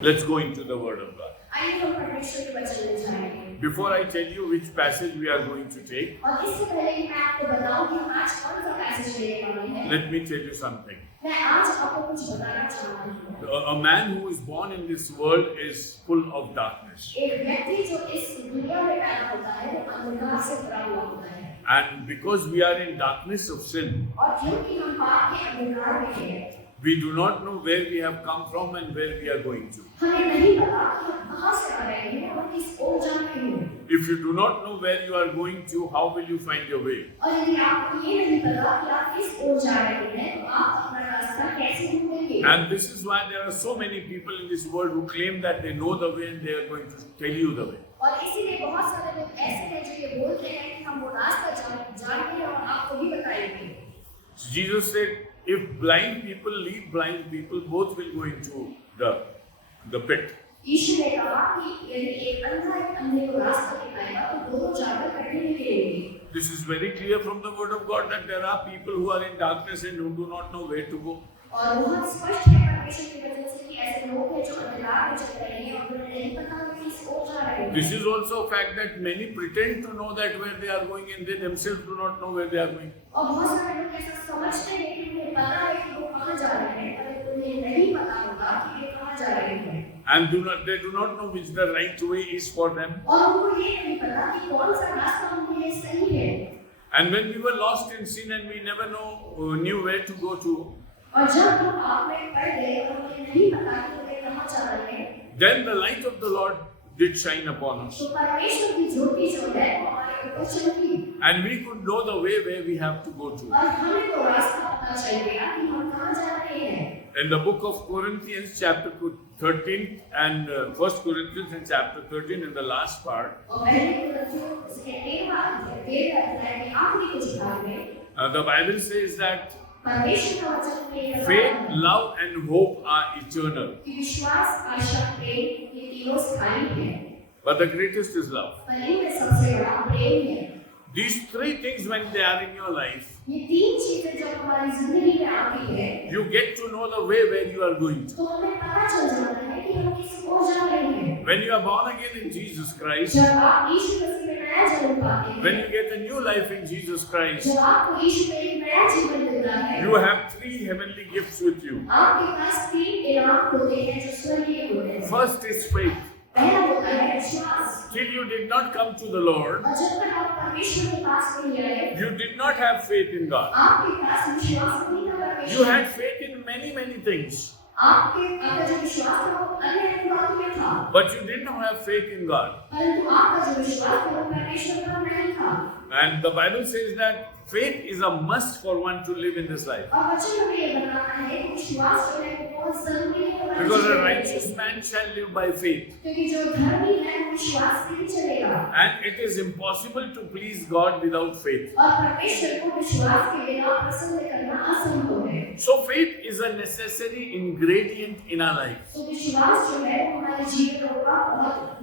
Let's go into the Word of God. आइए हम परमेश्वर के वचन में जाएंगे। Before I tell you which passage we are going to take, और इससे पहले कि मैं आपको बताऊं कि हम आज कौन सा पैसेज लेने वाले हैं, let me tell you something. मैं आज आपको कुछ बताना चाहती हूँ। A man who is born in this world is full of darkness. एक व्यक्ति जो इस दुनिया में पैदा होता है वो अंधकार से भरा हुआ होता है। And because we are in darkness of sin, और क्योंकि हम पाप के अंधकार में हैं, we do not know where we have come from and where we are going to. हमें नहीं पता कि हम कहाँ से आ रहे हैं और किस ओर जा रहे हैं। If you do not know where you are going to, how will you find your way? और यदि आपको ये नहीं पता कि आप किस ओर जा रहे हैं, तो आप अपना रास्ता कैसे ढूंढेंगे? And this is why there are so many people in this world who claim that they know the way and they are going to tell you the way. और इसीलिए बहुत सारे लोग ऐसे हैं जो ये बोलते हैं कि हम वो रास्ता जानते हैं और आपको भी बताएंगे। Jesus said, if blind people lead blind people, both will go into the pit. यीशु ने कहा कि यदि एक अंधा एक अंधे को रास्ता दिखाएगा तो दोनों जाकर कटने निकलेंगे। This is very clear from the word of God that there are people who are in darkness and who do not know where to go. और बहुत स्पष्ट है परमेश्वर की वचन से कि ऐसे लोग हैं जो अंधकार में चल रहे हैं और उन्हें नहीं पता कि किस ओर जा रहे हैं। This is also a fact that many pretend to know that where they are going and they themselves do not know where they are going. और बहुत सारे लोग ऐसा समझते हैं कि उन्हें पता है कि वो कहाँ जा रहे हैं, पर उन्हें नहीं पता होता कि वे कहाँ जा रहे हैं। And they do not know which the right way is for them. और उनको ये नहीं पता कि कौन सा रास्ता उनके लिए सही है। And when we were lost in sin and we never knew where to go to, और जब हम पाप में पड़ गए और उन्हें नहीं पता कि वे कहाँ जा रहे हैं, then the light of the Lord did shine upon us. तो परमेश्वर की ज्योति जो है वो हमारे ऊपर चमकी। And we could know the way where we have to go to. और हमें तो रास्ता पता चल गया कि हम कहाँ जा रहे हैं। In the book of Corinthians chapter 13 and 1 Corinthians in chapter 13 in the last part, और पहले कुरिन्थियों उसके 13वें अध्याय के आखिरी कुछ भाग में the Bible says that परमेश्वर का वचन में faith, love and hope are eternal. कि विश्वास, आशा, प्रेम ये तीनों स्थायी हैं। But the greatest is love. पर इनमें सबसे बड़ा प्रेम है। These three things when they are in your life, ये तीन चीजें जब हमारी जिंदगी में आती है, you get to know the way where you are going to. तो हमें पता चल जाता है कि हम किस ओर जा रहे हैं। When you are born again in Jesus Christ, जब आप यीशु मसीह में नया जन्म पाते हैं, when you get a new life in Jesus Christ, जब आपको यीशु में एक नया जीवन मिलता है, you have three heavenly gifts with you. आपके पास तीन इनाम होते हैं जो स्वर्गीय होते हैं। First is faith. पहला होता है विश्वास। Till you did not come to the Lord, और जब तक आप परमेश्वर के पास नहीं आए, you did not have faith in God. आपके पास विश्वास नहीं था परमेश्वर। You had faith in many things, आपका जो विश्वास था वो अन्य बातों में था, but you did not have faith in God. परंतु आपका जो विश्वास था वो परमेश्वर पर नहीं था। And the Bible says that faith is a must for one to live in this life. और वचन में ये बताना है कि विश्वास जो है वो बहुत जरूरी है हमारे Because a जीवन में। righteous man shall live by faith. क्योंकि जो धर्मी है वो विश्वास से ही चलेगा। And it is impossible to please God without faith. और परमेश्वर को विश्वास के बिना प्रसन्न करना असंभव है। So faith is a necessary ingredient in our life. तो विश्वास जो है वो हमारे जीवन का बहुत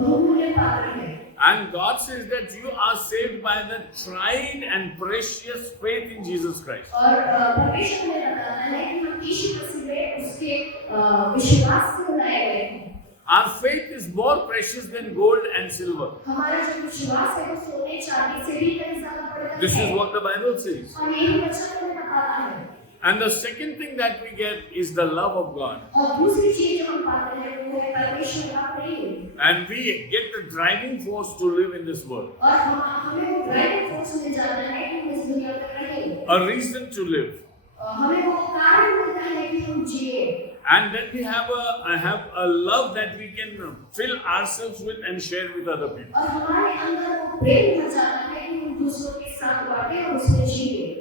बहुमूल्य पात्र है। And God says that you are saved by the tried and precious faith in Jesus Christ. और परमेश्वर ने बताना है कि हम यीशु मसीह में उसके विश्वास से बनाए गए हैं। Our faith is more precious than gold and silver. हमारा जो विश्वास है वो सोने चांदी से भी कहीं ज्यादा बढ़कर This है। is what the Bible says. और यही वचन हमें बताता है। And the second thing that we get is the love of God. और दूसरी चीज जो हम पाते हैं वो है परमेश्वर का प्रेम। And we get the driving force to live in this world. और हमें वो ड्राइविंग फोर्स मिल जाता है कि हम इस दुनिया में रहें। A reason to live. हमें वो कारण मिलता है कि हम जिए। And then we have a love that we can fill ourselves with and share with other people. और हमारे अंदर वो प्रेम भर जाता है कि हम दूसरों के साथ बांटें और उसमें जिए।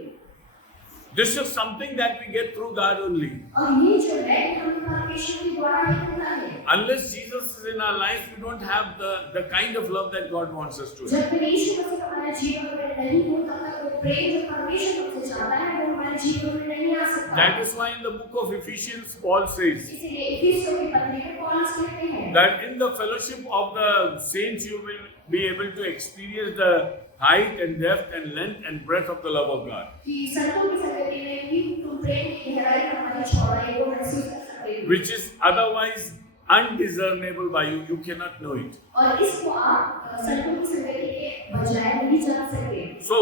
This is something that we get through God only. और ये जो है हमें परमेश्वर के द्वारा ही मिलता है। Unless Jesus is in our life, we don't have the kind of love that God wants us to have. जब तक यीशु मसीह हमारे जीवन में नहीं हो तब तक वो प्रेम जो परमेश्वर हमसे चाहता है वो हमारे जीवन में नहीं आ सकता। That is why in the book of Ephesians, Paul says इसीलिए इफिसियों की पत्री में पौलुस कहते हैं that in the fellowship of the saints you will be able to experience the height and depth and length and breadth of the love of God. कि संतों की संगति में भी तुम प्रेम की गहराई और चौड़ाई को महसूस कर सकते हो। Which is otherwise undiscernible by you. You cannot know it. और इसको आप सड़कों की संगति के बजाय नहीं जान सकते। So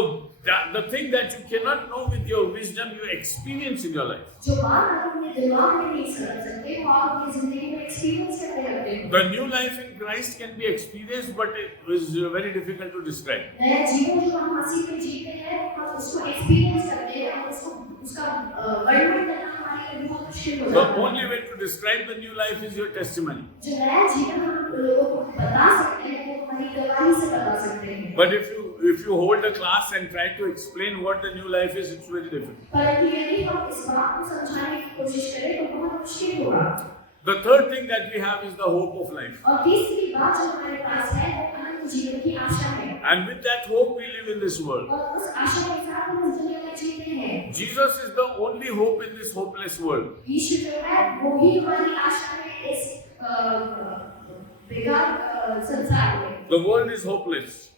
the thing that you cannot know with your wisdom, you experience in your life. जो बात आप अपने दिमाग में नहीं समझ सकते वो आप अपनी जिंदगी में एक्सपीरियंस करते रहते हैं। The new life in Christ can be experienced, but it is very difficult to describe. नया जीवन जो हम मसीह में जीते हैं हम उसको एक्सपीरियंस करते हैं हम उसको उसका वर्णन करना हमारे लिए बहुत मुश्किल हो The जाता है। only way to describe the new life is your testimony. जो नया जीवन हम लोगों को बता सकते हैं वो हमारी गवाही से बता सकते हैं। But if you hold a class and try to explain what the new life is, it's very difficult. परंतु यदि हम इस बात को समझाने की कोशिश करें तो बहुत मुश्किल होगा। The third thing that we have is the hope of life. और तीसरी बात जो हमारे पास है वो अनंत जीवन की आशा है। And with that hope we live in this world. और उस आशा के साथ हम इस दुनिया में जीते हैं। Jesus is the only hope in this hopeless world. यीशु जो है वो ही हमारी आशा है इस बेकार संसार में। The world is hopeless,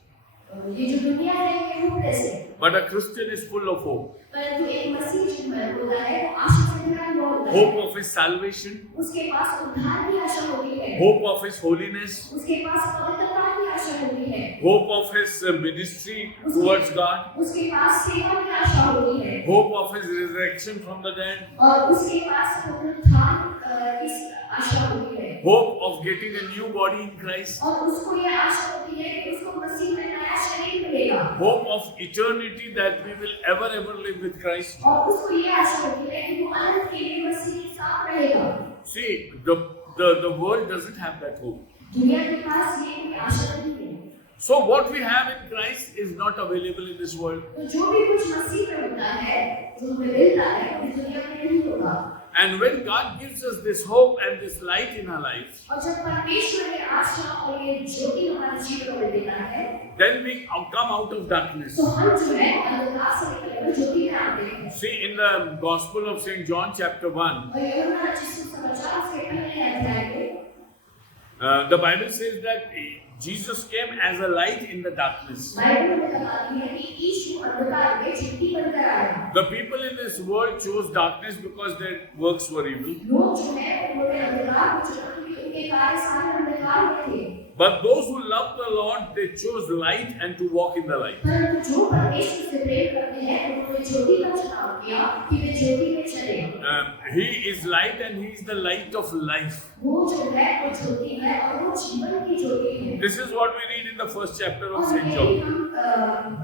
ये जो दुनिया है ये होपलेस है। but a Christian is full of hope. परंतु एक मसीह जो है होता है वो आशा से भरा हुआ होता है। Hope of his salvation, उसके पास उद्धार की आशा होती है। hope of his holiness, उसके पास पवित्रता की आशा होती है। hope of his ministry towards God, उसके पास सेवा की आशा होती है। hope of his resurrection from the dead, और उसके पास पुनरुत्थान की आशा होती है। hope of getting a new body in Christ, और उसको ये आशा होती है कि उसको मसीह में नया शरीर मिलेगा। hope of eternity that we will ever live with Christ. और उसको ये आशा होती है कि वो अनंत के लिए मसीह के साथ रहेगा। See, the world doesn't have that hope. दुनिया के पास ये कोई आशा नहीं है। So what we have in Christ is not available in this world. तो जो भी कुछ मसीह में होता है जो हमें मिलता है इस दुनिया में नहीं होगा। And when God gives us this hope and this light in our lives, और जब परमेश्वर ने आशा और ये ज्योति हमारे जीवन में देता है then we come out of darkness. तो हम जो है अंधकार से निकलकर ज्योति में आते हैं। See, in the Gospel of St. John chapter 1, और यूहन्ना रचित सुसमाचार के पहले अध्याय में the Bible says that Jesus came as a light in the darkness. Bible में बताती है कि यीशु अंधकार में ज्योति बनकर आया। The people in this world chose darkness because their works were evil. लोग जो है उन्होंने अंधकार को चुना क्योंकि उनके कार्य सारे अंधकार में थे। But those who loved the Lord, they chose light and to walk in the light. परंतु जो परमेश्वर से प्रेम करते हैं उन्होंने ज्योति का चुनाव किया कि वे ज्योति में चले। He is light and he is the light of life. वो जो है वो ज्योति है और वो जीवन की ज्योति है। This is what we read in the first chapter of और St. यही John. हम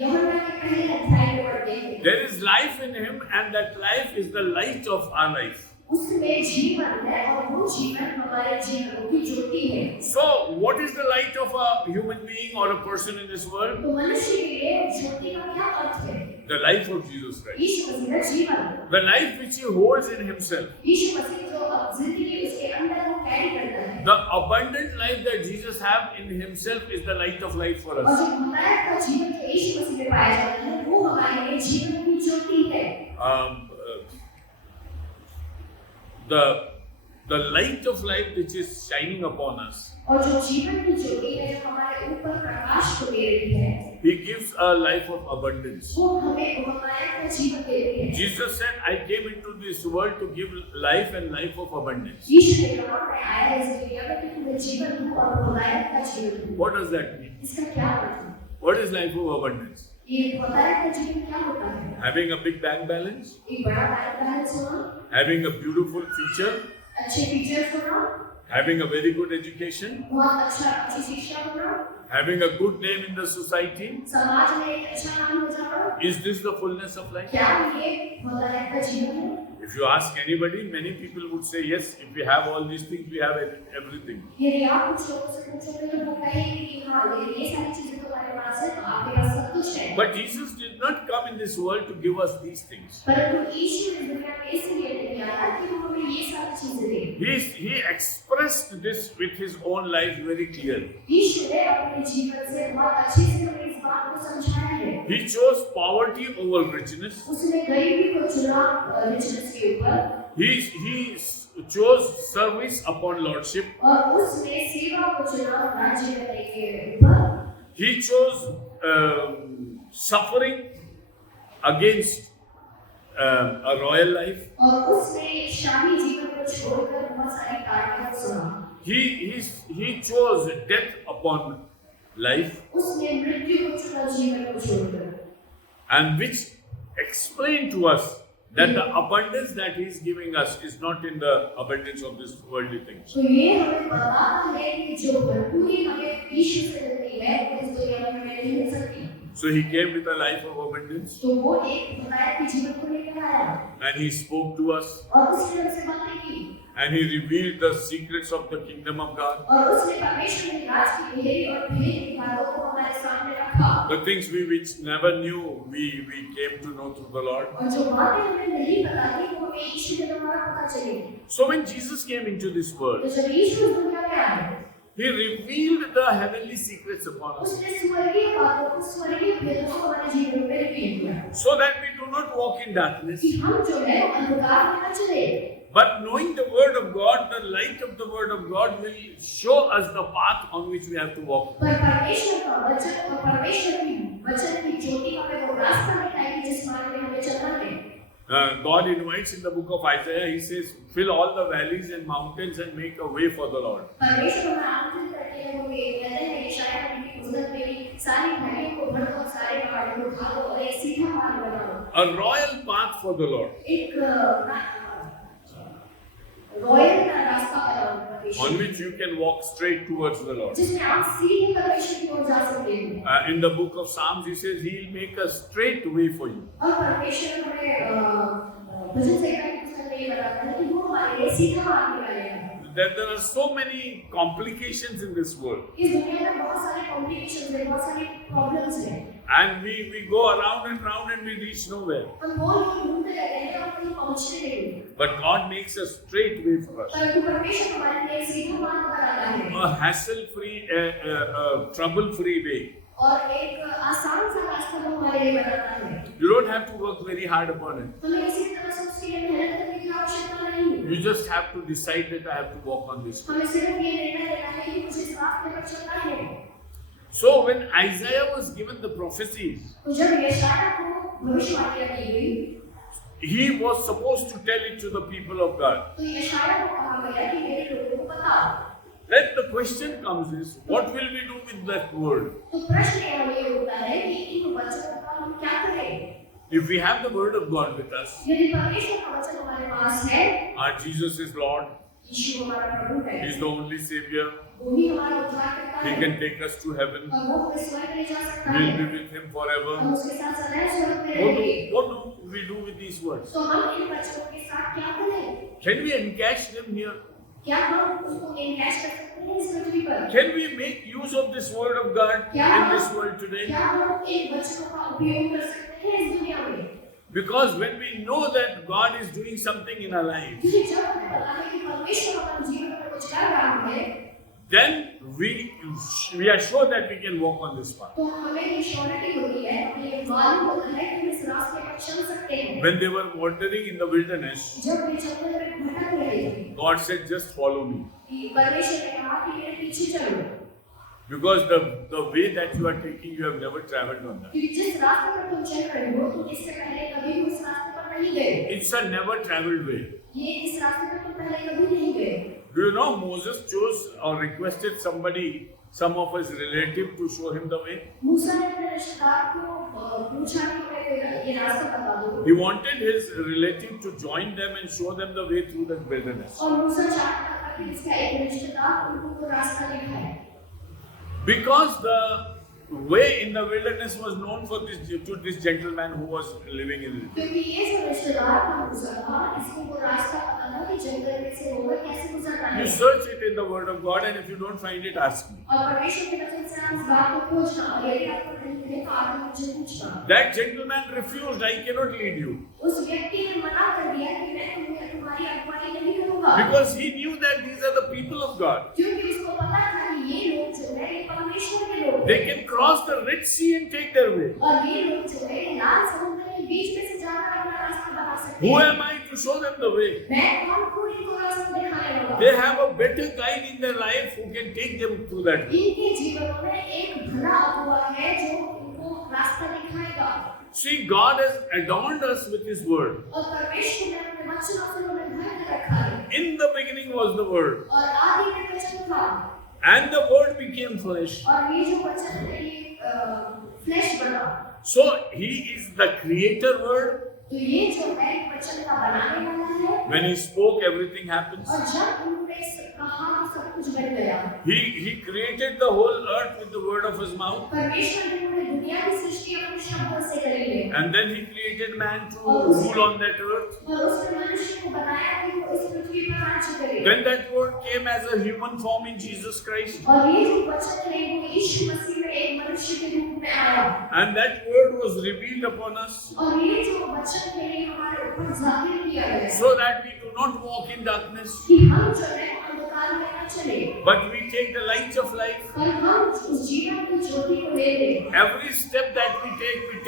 यूहन्ना के पहले अध्याय में पढ़ते हैं। There is life in him and that life is the light of our life. उसमें जीवन है और वो जीवन हमारे जीवन की ज्योति है। So, what is the light of a human being or a person in this world? तो मनुष्य के लिए ज्योति का क्या अर्थ है? The life of Jesus Christ. यीशु मसीह का जीवन, The life which he holds in himself. यीशु मसीह जो जिंदगी उसके अंदर वो कैरी करता है। The abundant life that Jesus have in himself is the light of life for और us. जो हमारा का जीवन जो यीशु मसीह में पाया जाता है वो हमारे लिए जीवन की ज्योति है। The light of life which is shining upon us. और जो जीवन की ज्योति है जो हमारे ऊपर प्रकाश को दे रही है He gives a life of abundance. वो हमें हमारे का जीवन दे रही है। Jesus said, I came into this world to give life and life of abundance. यीशु ने कहा मैं आया इस दुनिया में कि तुम्हें जीवन दूं और भलायत का जीवन दूं। What does that mean? इसका क्या अर्थ है? What is life of abundance? ये भलायत का जीवन क्या होता है? Having a big bank balance, एक बड़ा बैंक बैलेंस होना, having a beautiful future, अच्छे फीचर्स होना, having a very good education, बहुत अच्छी शिक्षा होना, having a good name in the society. समाज में एक अच्छा नाम हो जाना। Is this the fullness of life? क्या ये भलायत का जीवन है? If you ask anybody, many people would say, yes, if we have all these things, we have everything. यदि आप कुछ लोगों से पूछोगे तो वो कहेंगे कि हाँ ये सारी चीजें तो हमारे पास है तो आपके पास सब कुछ है। But Jesus did not come in this world to give us these things. परंतु यीशु इस दुनिया में इसलिए नहीं आया कि वो हमें ये सारी चीजें दे। He expressed this with his own life very clearly. यीशु ने अपने जीवन से बहुत अच्छे से हमें इस बात को समझाया है। He chose poverty over richness. उसने गरीबी को चुना रिचनेस के ऊपर। He chose service upon lordship. और उसने सेवा को चुना राज्य करने के ऊपर। He chose suffering against a royal life. और उसने शाही जीवन को छोड़कर बहुत सारी कहानियां सुना। He chose death upon life, उसने मृत्यु को चुना जीवन को छोड़कर, and which explained to us that the abundance that he is giving us is not in the abundance of this worldly things. तो ये हमें बताता है कि जो भरपूरी हमें ईश्वर से मिलती है वो इस दुनिया में हमें नहीं मिल सकती। So he came with a life of abundance, तो वो एक हिदायत के जीवन को लेकर आया and he spoke to us, और उसने हमसे बातें की and he revealed the secrets of the kingdom of God, और उसने परमेश्वर के राज की गहरी और भेद बातों को हमारे सामने रखा। the things we which never knew we came to know through the Lord. और जो बातें हमें नहीं पता थी वो हमें ईश्वर के द्वारा पता चली। So when Jesus came into this world, तो जब ईश्वर इस दुनिया में आए he revealed the heavenly secrets upon us, उसने स्वर्गीय बातों को स्वर्गीय भेदों को हमारे जीवन में रिवील किया so that we do not walk in darkness, कि हम जो है अंधकार में न चले, but knowing the word of God, the light of the word of God will show us the path on which we have to walk. पर परमेश्वर का वचन और परमेश्वर की वचन की ज्योति हमें वो रास्ता दिखाएगी जिस मार्ग में हमें चलना है। God invites in the book of Isaiah, he says, fill all the valleys and mountains and make a way for the Lord. परमेश्वर हमें आमंत्रित करते हैं, वो कहते हैं कि शायद उनकी पुस्तक में भी सारी भूमियों को भर दो, सारे पहाड़ों को उठा दो और एक सीधा मार्ग बनाओ। A royal path for the Lord, एक रॉयल रास्ता बनाओ परमेश्वर, on which you can walk straight towards the Lord. जिसमें आप सीधे परमेश्वर की ओर जा सकते हैं। In the book of Psalms, he says, he will make a straight way for you. और परमेश्वर हमें भजन संहिता की पुस्तक में ये बताता है कि वो हमारे लिए सीधा मार्ग निकालेगा। There are so many complications in this world, इस दुनिया में बहुत सारे कॉम्प्लिकेशंस हैं, बहुत सारी प्रॉब्लम्स हैं। and we go around and round and we reach nowhere. हम गोल गोल घूमते रहते हैं और कहीं पहुंचते नहीं। But God makes a straight way for us, परंतु परमेश्वर हमारे लिए सीधा मार्ग बनाता है a hassle-free, trouble-free way. और एक आसान सा रास्ता वो हमारे लिए बनाता है। You don't have to work very hard upon it. हमें किसी तरह से उसके लिए मेहनत करने की आवश्यकता नहीं है। You just have to decide that I have to walk on this way. हमें सिर्फ ये निर्णय लेना है कि मुझे इस रास्ते पर चलना है। So when Isaiah was given the prophecies, तो जब यशायाह को भविष्यवाणी दी गई, he was supposed to tell it to the people of God. तो यशायाह को कहा गया कि मेरे लोगों को बताओ। Then the question comes is, what will we do with that word? तो प्रश्न ये होता है कि इन वचनों का हम क्या करें? If we have the word of God with us, यदि परमेश्वर का वचन हमारे पास है, our Jesus is Lord, यीशु हमारा प्रभु है, He is the only Savior, वो ही हमारा उद्धार करता He है, can take us to heaven, और वो हमें स्वर्ग ले जा सकता we will है, be with Him forever. हम उसके साथ सदैव स्वर्ग में What रहेंगे। do we do with these words? तो हम इन वचनों के साथ क्या करें? Can we encash them here? क्या हम उसको एनकैश कर सकते हैं इस पृथ्वी पर? Can we make use of this word of God in this world today? क्या हम इन वचनों का उपयोग कर सकते हैं इस दुनिया में? Because when we know that God is doing something in our lives, क्योंकि जब हमें पता है कि परमेश्वर हमारे जीवन में कुछ कर रहा है, then we are sure that we can walk on this path. तो हमें ये श्योरिटी होती है, हमें ये मालूम होता है कि हम इस रास्ते पर चल सकते हैं। When they were wandering in the wilderness, जब वे जंगल में भटक रहे थे, God said, just follow me. कि परमेश्वर ने कहा कि मेरे पीछे चलो, Because the way that you are taking, you have never traveled on that. क्योंकि जिस रास्ते पर तुम चल रहे हो, तुम इससे पहले कभी भी उस रास्ते पर नहीं गए। It's a never traveled way. ये इस रास्ते पर तुम पहले कभी नहीं गए। Do you know Moses chose or requested somebody, some of his relative, to show him the way? मूसा ने अपने रिश्तेदार को पूछा कि हमें ये रास्ता बता दो। He wanted his relative to join them and show them the way through the wilderness. और मूसा चाहता था कि इसका एक रिश्तेदार उनको वो रास्ता दिखाए। Because the way in the wilderness was known for this gentleman who was living in it. क्योंकि ये जो रिश्तेदार था मूसा था, इसको वो रास्ता पता था कि जंगल में से होकर कैसे गुजरना है। You search it in the Word of God, and if you don't find it, ask me. और परमेश्वर के वचन से आप इस बात को खोजना, और यदि आपको नहीं मिले तो आप मुझे पूछना। That gentleman refused. I cannot lead you. उस व्यक्ति ने मना कर दिया कि मैं तुम्हारी अगुवाई नहीं करूंगा। Because he knew that these are the people of God. क्योंकि उसको पता था कि ये लोग जो है ये परमेश्वर के लोग They can cross the Red Sea and take their way. और ये लोग जो है लाल समुद्र के बीच में से जाकर अपना रास्ता बना सकते Who हैं। am I to show them the way? मैं कौन हूँ इनको रास्ता दिखाने वाला? They have a better guide in their life who can take them through that way. इनके जीवन में एक भला अगुवा है जो इनको रास्ता दिखाएगा। See, God has adorned us with His word. और परमेश्वर ने अपने वचनों से हमें भर के रखा है। In the beginning was the word, और आदि में वचन था। and the word became flesh. और ये जो वचन है ये फ्लैश बना। So He is the creator word. तो ये जो है वचन का बनाने वाला है। When He spoke, everything happens. और जब उन्होंने कहा सब कुछ बन गया। He created the whole earth with the word of His mouth. परमेश्वर ने पूरी दुनिया की सृष्टि अपने शब्दों से करी है। And then He created man to rule on that earth. और उसने मनुष्य को बनाया कि वो इस पृथ्वी पर राज्य करे। Then that word came as a human form in Jesus Christ. और ये जो वचन है वो यीशु मसीह में एक मनुष्य के रूप में आया। And that word was revealed upon us. और ये जो वचन है ये हमारे ऊपर जाहिर किया गया है। So that we do not walk in darkness, कि हम जो है अंधकार में न चले। but we take the light of life. और हम उस जीवन की ज्योति को ले लें। Every step that we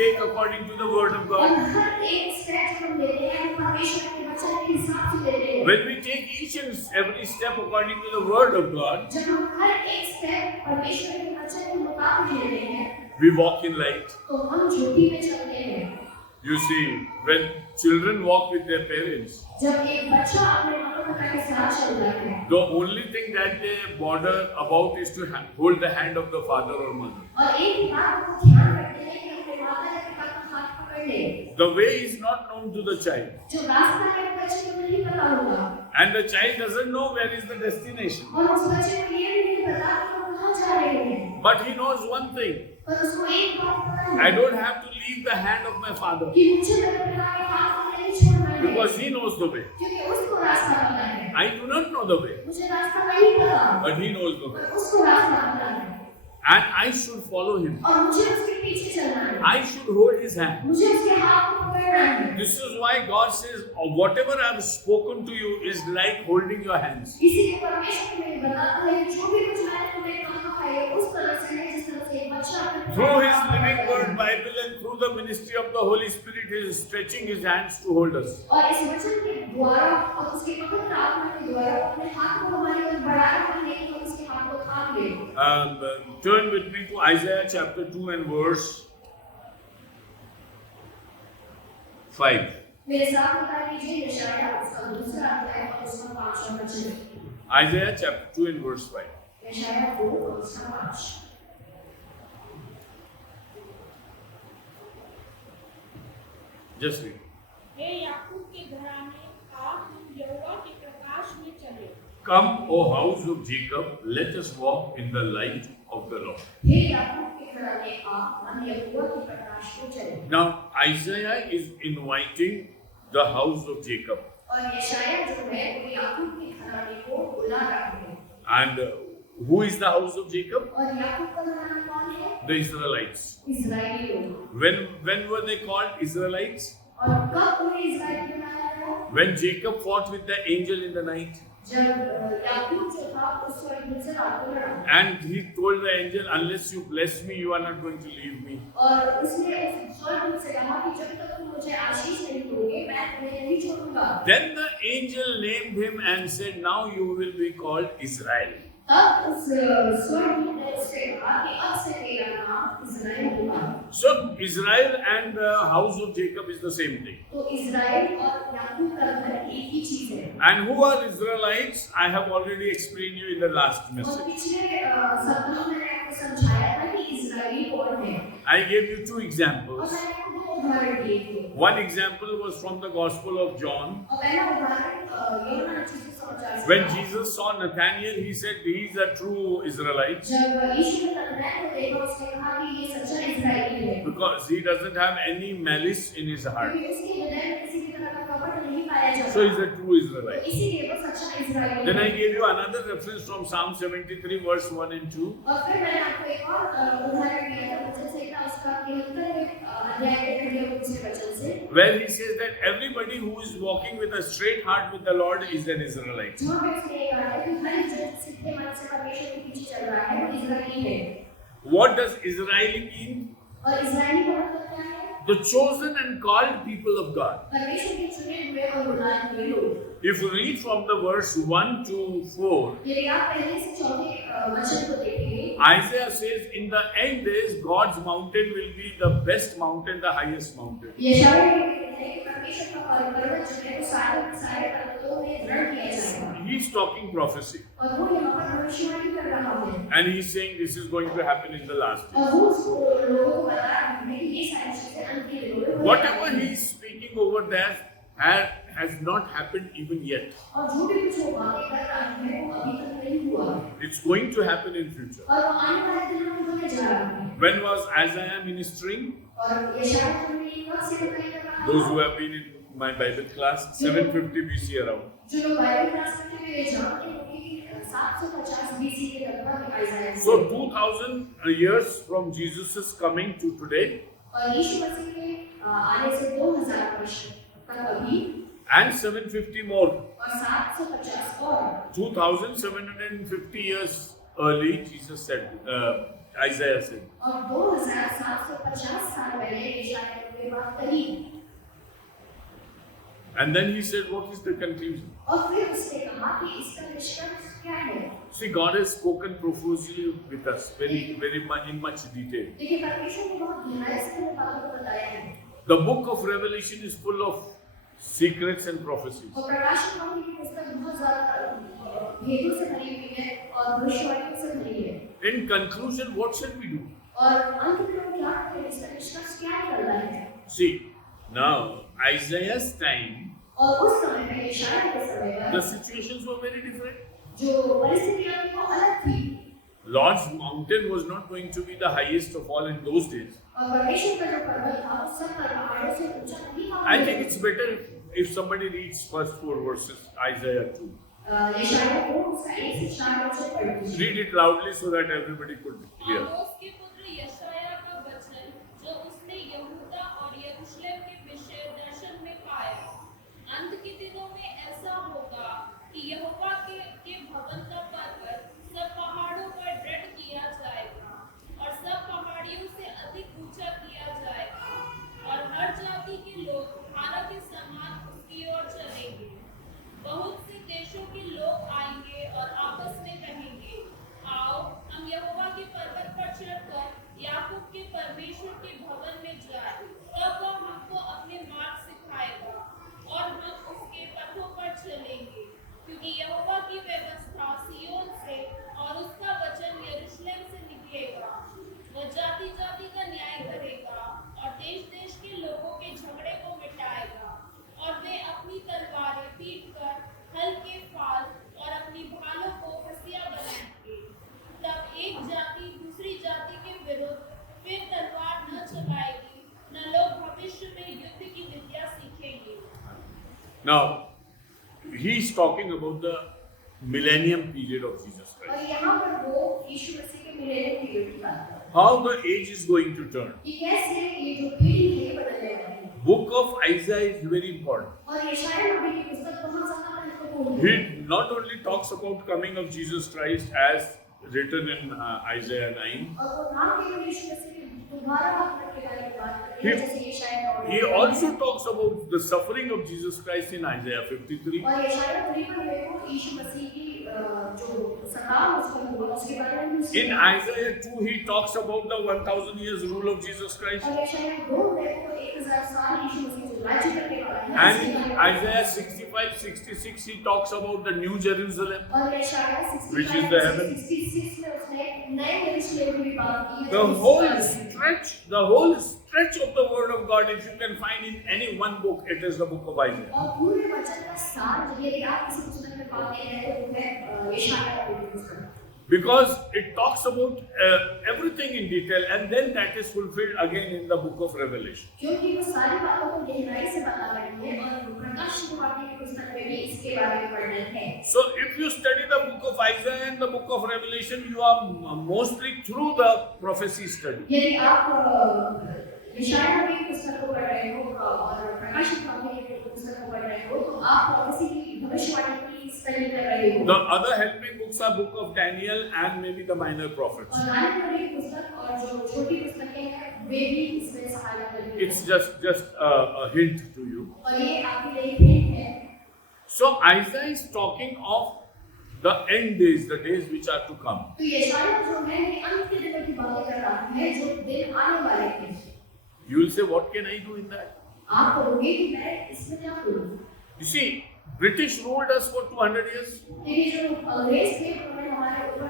take according to the word of और God. हर एक स्टेप जो हम लेते हैं वो परमेश्वर के वचन के हिसाब से लेते हैं। When we take each and every step according to the word of God, जब हम हर एक स्टेप परमेश्वर के वचन के मुताबिक लेते हैं, we walk in light. तो हम ज्योति में चलते हैं। You see, when children walk with their parents, जब एक बच्चा अपने माता पिता के साथ चलता है, the only thing that they bother about is to hold the hand of the father or mother. और एक ही बात को ध्यान रखते हैं कि अपने माता या पिता का हाथ पकड़ ले। The way is not known to the child, जो रास्ता है वो बच्चे को नहीं पता होगा। and the child doesn't know where is the destination. और उस बच्चे को ये भी नहीं पता कि वो कहाँ जा रहे हैं। But he knows one thing: पर उसको एक बात पता है I don't have to leave the hand of my father, कि मुझे मेरे पिता के हाथ को नहीं छोड़ना है, because he knows the way. क्योंकि उसको रास्ता पता है। I do not know the way, मुझे रास्ता नहीं पता, but he knows the way. पर उसको रास्ता पता है। And I should follow him. और मुझे उसके पीछे चलना है। I should hold his hand. मुझे उसके हाथ को पकड़ना है। This is why God says, whatever I have spoken to you is like holding your hands. इसीलिए परमेश्वर ने बताता है कि जो भी कुछ मैंने तुम्हें कहा है उस तरह से है जिस तरह से एक बच्चा अपने Through his living word, Bible, and through the ministry of the Holy Spirit, he is stretching his hands to hold us. और इस वचन के द्वारा और उसके पवित्र आत्मा के द्वारा अपने हाथ को हमारी ओर बढ़ाया है कि हम उसके हाथ को थाम लें। Turn with me to Isaiah chapter 2 and verse 5. मेरे साथ बता लीजिए यशायाह उसका दूसरा अध्याय और उसका 5वां वचन। Isaiah chapter 2 and verse 5. यशायाह 2 और उसका 5। Just read. हे याकूब के घराने, आप तुम यहोवा के प्रकाश में चले। Come, O house of Jacob, let us walk in the light of the Lord. हे याकूब के घराने आप हम यहोवा के प्रकाश को चले। Now, Isaiah is inviting the house of Jacob. और यशायाह जो है वो याकूब के घराने को बुला रहा है। And who is the house of Jacob? और याकूब का घराना कौन है? The Israelites. इस्राएली लोग। When were they called Israelites? और कब उन्हें इस्राएल बनाया गया? When Jacob fought with the angel in the night. जब याकूब जो था उस स्वर्गदूत से रात को लड़ा। And he told the angel, unless you bless me, you are not going to leave me. और उसने उस स्वर्गदूत से कहा कि जब तक तुम मुझे आशीष नहीं दोगे मैं तुम्हें नहीं छोड़ूंगा। Then the angel named him and said, now you will be called Israel. तब उस स्वर्गदूत ने उससे कहा कि अब से तेरा नाम इस्राएल होगा। So Israel and the house of Jacob is the same thing. तो इस्राएल और याकूब का घर एक ही चीज है। And who are Israelites? I have already explained you in the last और message. पिछले सप्ताह में मैंने आपको समझाया था कि इस्राएली कौन है। I gave you two और examples. मैंने आपको 2 उदाहरण दिए थे। One example was from the Gospel of John. और पहला उदाहरण यूहन्ना रचित सुसमाचार से When था। Jesus saw Nathanael, he said he is a true Israelite जब यीशु ने नतनएल को देखा उसने कहा कि ये सच्चा इस्राएली है because he doesn't have any malice in his heart. क्योंकि उसके हृदय में किसी भी तरह का कपट नहीं पाया जाता। So he's a true तो Israelite. इसीलिए वो सच्चा इस्राएली Then I है। gave you another reference from Psalm 73 verse 1 and 2. और फिर मैंने आपको एक और उदाहरण दिया था वचन से था उसका 73 अध्याय के पहले और दूसरे वचन से Where he says that everybody who is walking with a straight heart with the Lord is an Israelite. जहाँ पे उसने ये कहा है कि हर जो सीधे मन से परमेश्वर के पीछे चल रहा है वो इस्राएली है। What does Israeli mean? और इस्राएली का मतलब क्या है? The chosen and called people of God. परमेश्वर के चुने हुए और बुलाए हुए लोग। If you read from the verse 1 to 4, यदि आप पहले से चौथे वचन को देखेंगे, Isaiah says in the end days God's mountain will be the best mountain, the highest mountain. यशायाह ये कहते हैं कि परमेश्वर का पर्वत जो है वो सारे पर्वतों में दृढ़ किया जाएगा, He's talking prophecy और वो यहाँ पर भविष्यवाणी कर रहा है, and he's saying this is going to happen in the last days. और वो उसको लोगों को बता रहा है कि ये सारी चीजें अंत के दिनों में होने Whatever वाली हैं। he's speaking over there has not happened even yet. और जो भी कुछ वो बातें कर रहा है वो अभी तक नहीं हुआ है, It's going to happen in future. और वो आने वाले दिनों में होने जा रहा है। When was Isaiah ministering? और यशायाह ने कब से बताया कर रहा है? Those who have been in my Bible class, 750 BC around. जो लोग बाइबल क्लास में थे वे जानते होंगे कि 750 बीसी के लगभग आइजाया से, So 2000 years from Jesus' coming to today, और यीशु मसीह के आने से 2000 वर्ष तक अभी, and 750 more, और 750 और 2750 years early, Jesus said, Isaiah said. और 2750 साल पहले यशायाह ने बात कही, And then he said, what is the conclusion? और फिर उसने कहा कि इसका निष्कर्ष क्या है? See, God has spoken profusely with us, very much in much detail. देखिए परमेश्वर ने बहुत गहराई से हमें बातों को बताया है, The book of Revelation is full of secrets and prophecies. और प्रकाशन वाक्य की पुस्तक बहुत ज्यादा भेदों से भरी हुई है और भविष्यवाणियों से भरी है, In conclusion, what shall we do? और अंत में हम क्या करें? इसका निष्कर्ष क्या निकलना है? See, now Isaiah's time, और उस समय में यशायाह के समय the में situations were very different. जो परिस्थितियां थी वो अलग थी, Lord's mountain was not going to be the highest of all in those days. और परमेश्वर का जो पर्वत था वो सब पहाड़ों से ऊंचा नहीं था। I think it's better if somebody reads first 4 verses, Isaiah 2. यशायाह को उसका 1 से 4 वर्ष पढ़ लीजिए। Read it loudly so that everybody could hear. आमोस के पुत्र यशायाह का वचन जो उसने यहूदा और यरूशलेम के विषय दर्शन में पाया। अंत के दिनों में ऐसा होगा कि यहोवा के भवन का पर्वत सब पहाड़ों पर दृढ़ किया जाएगा और सब पहाड़ियों से अधिक ऊंचा किया जाएगा और हर जाति के लोग धारा के समान उसकी ओर चलेंगे। बहुत से देशों के लोग आएंगे और आपस में कहेंगे, आओ हम यहोवा के पर्वत पर चढ़कर याकूब के परमेश्वर के भवन में जाएं। तब वह हमको अपने मार्ग सिखाएगा और हम उसके पथों पर चलेंगे, क्योंकि यहोवा की व्यवस्था सिय्योन से और उसका वचन यरूशलेम से निकलेगा। वह जाति जाति का न्याय करेगा और देश देश के लोगों के झगड़े को मिटाएगा, और वे अपनी तलवारें पीट कर हल के फाल और अपनी भालों को हंसिया बनाएंगे। तब एक जाति दूसरी जाति के विरुद्ध फिर तलवार न चलाएगी, न लोग भविष्य में युद्ध की विद्या सीखेंगे। Now, he's talking about the millennium period of Jesus Christ. और यहाँ पर वो यीशु मसीह के मिलेनियम पीरियड की बात कर रहे हैं। How the age is going to turn. ये कैसे ये जो पीढ़ी है ये बदलने वाली है, Book of Isaiah is very important. और यशायाह नबी की पुस्तक बहुत ज्यादा महत्वपूर्ण है। He not only talks about coming of Jesus Christ as written in Isaiah 9, और वो नाम के यीशु मसीह के दोबारा आने के बारे में बात करते हैं, जैसे यशायाह और he also talks about the suffering of Jesus Christ in Isaiah 53. और यशायाह 53 में वो यीशु मसीह की जो सताव उसको हुआ उसके बारे में भी उसने In कहा। Isaiah 2, he talks about the 1000 years rule of Jesus Christ. और यशायाह 2 में वो 1000 साल यीशु मसीह जो राज्य करने वाला है And उसके in बारे में Isaiah 65, 66, he talks about the New Jerusalem, और यशायाह 65 which is the heaven. 66 में उसने नए यरूशलेम की बात की है, The जो whole इस stretch of the Word of God, if you can find in any one book, it is the book of Isaiah. और पूरे वचन का सार यदि आप किसी पुस्तक में पाते हैं तो वो है यशायाह की पुस्तक, Because it talks about everything in detail, and then that is fulfilled again in the book of Revelation. क्योंकि वो सारी बातों को गहराई से बता रही है और प्रकाशन वाक्य की पुस्तक में भी इसके बारे में वर्णन है। So, if you study the book of Isaiah and the book of Revelation, you are mostly through the prophecy study. यदि आप यशायाह की पुस्तक को पढ़ रहे हो और प्रकाशन वाक्य की पुस्तक को पढ़ रहे हो तो आप प्रोफेसी की भविष्यवाणी की स्टडी कर रहे हो। The other helping books are book of Daniel and maybe the minor prophets. और दानियल की पुस्तक और जो छोटी पुस्तकें हैं वे भी इसमें सहायता करेंगी। It's just a hint to you. और ये आपके लिए हिंट है। So Isaiah is talking of the end days, the days which are to come. तो यशायाह जो है ये अंत के दिनों की बातें कर रहा है जो दिन आने वाले हैं। You will say, what can I do in that? आप कहोगे कि मैं इसमें क्या करूं? You see, British ruled us for 200 years. देखिए जो अंग्रेज थे उन्होंने हमारे ऊपर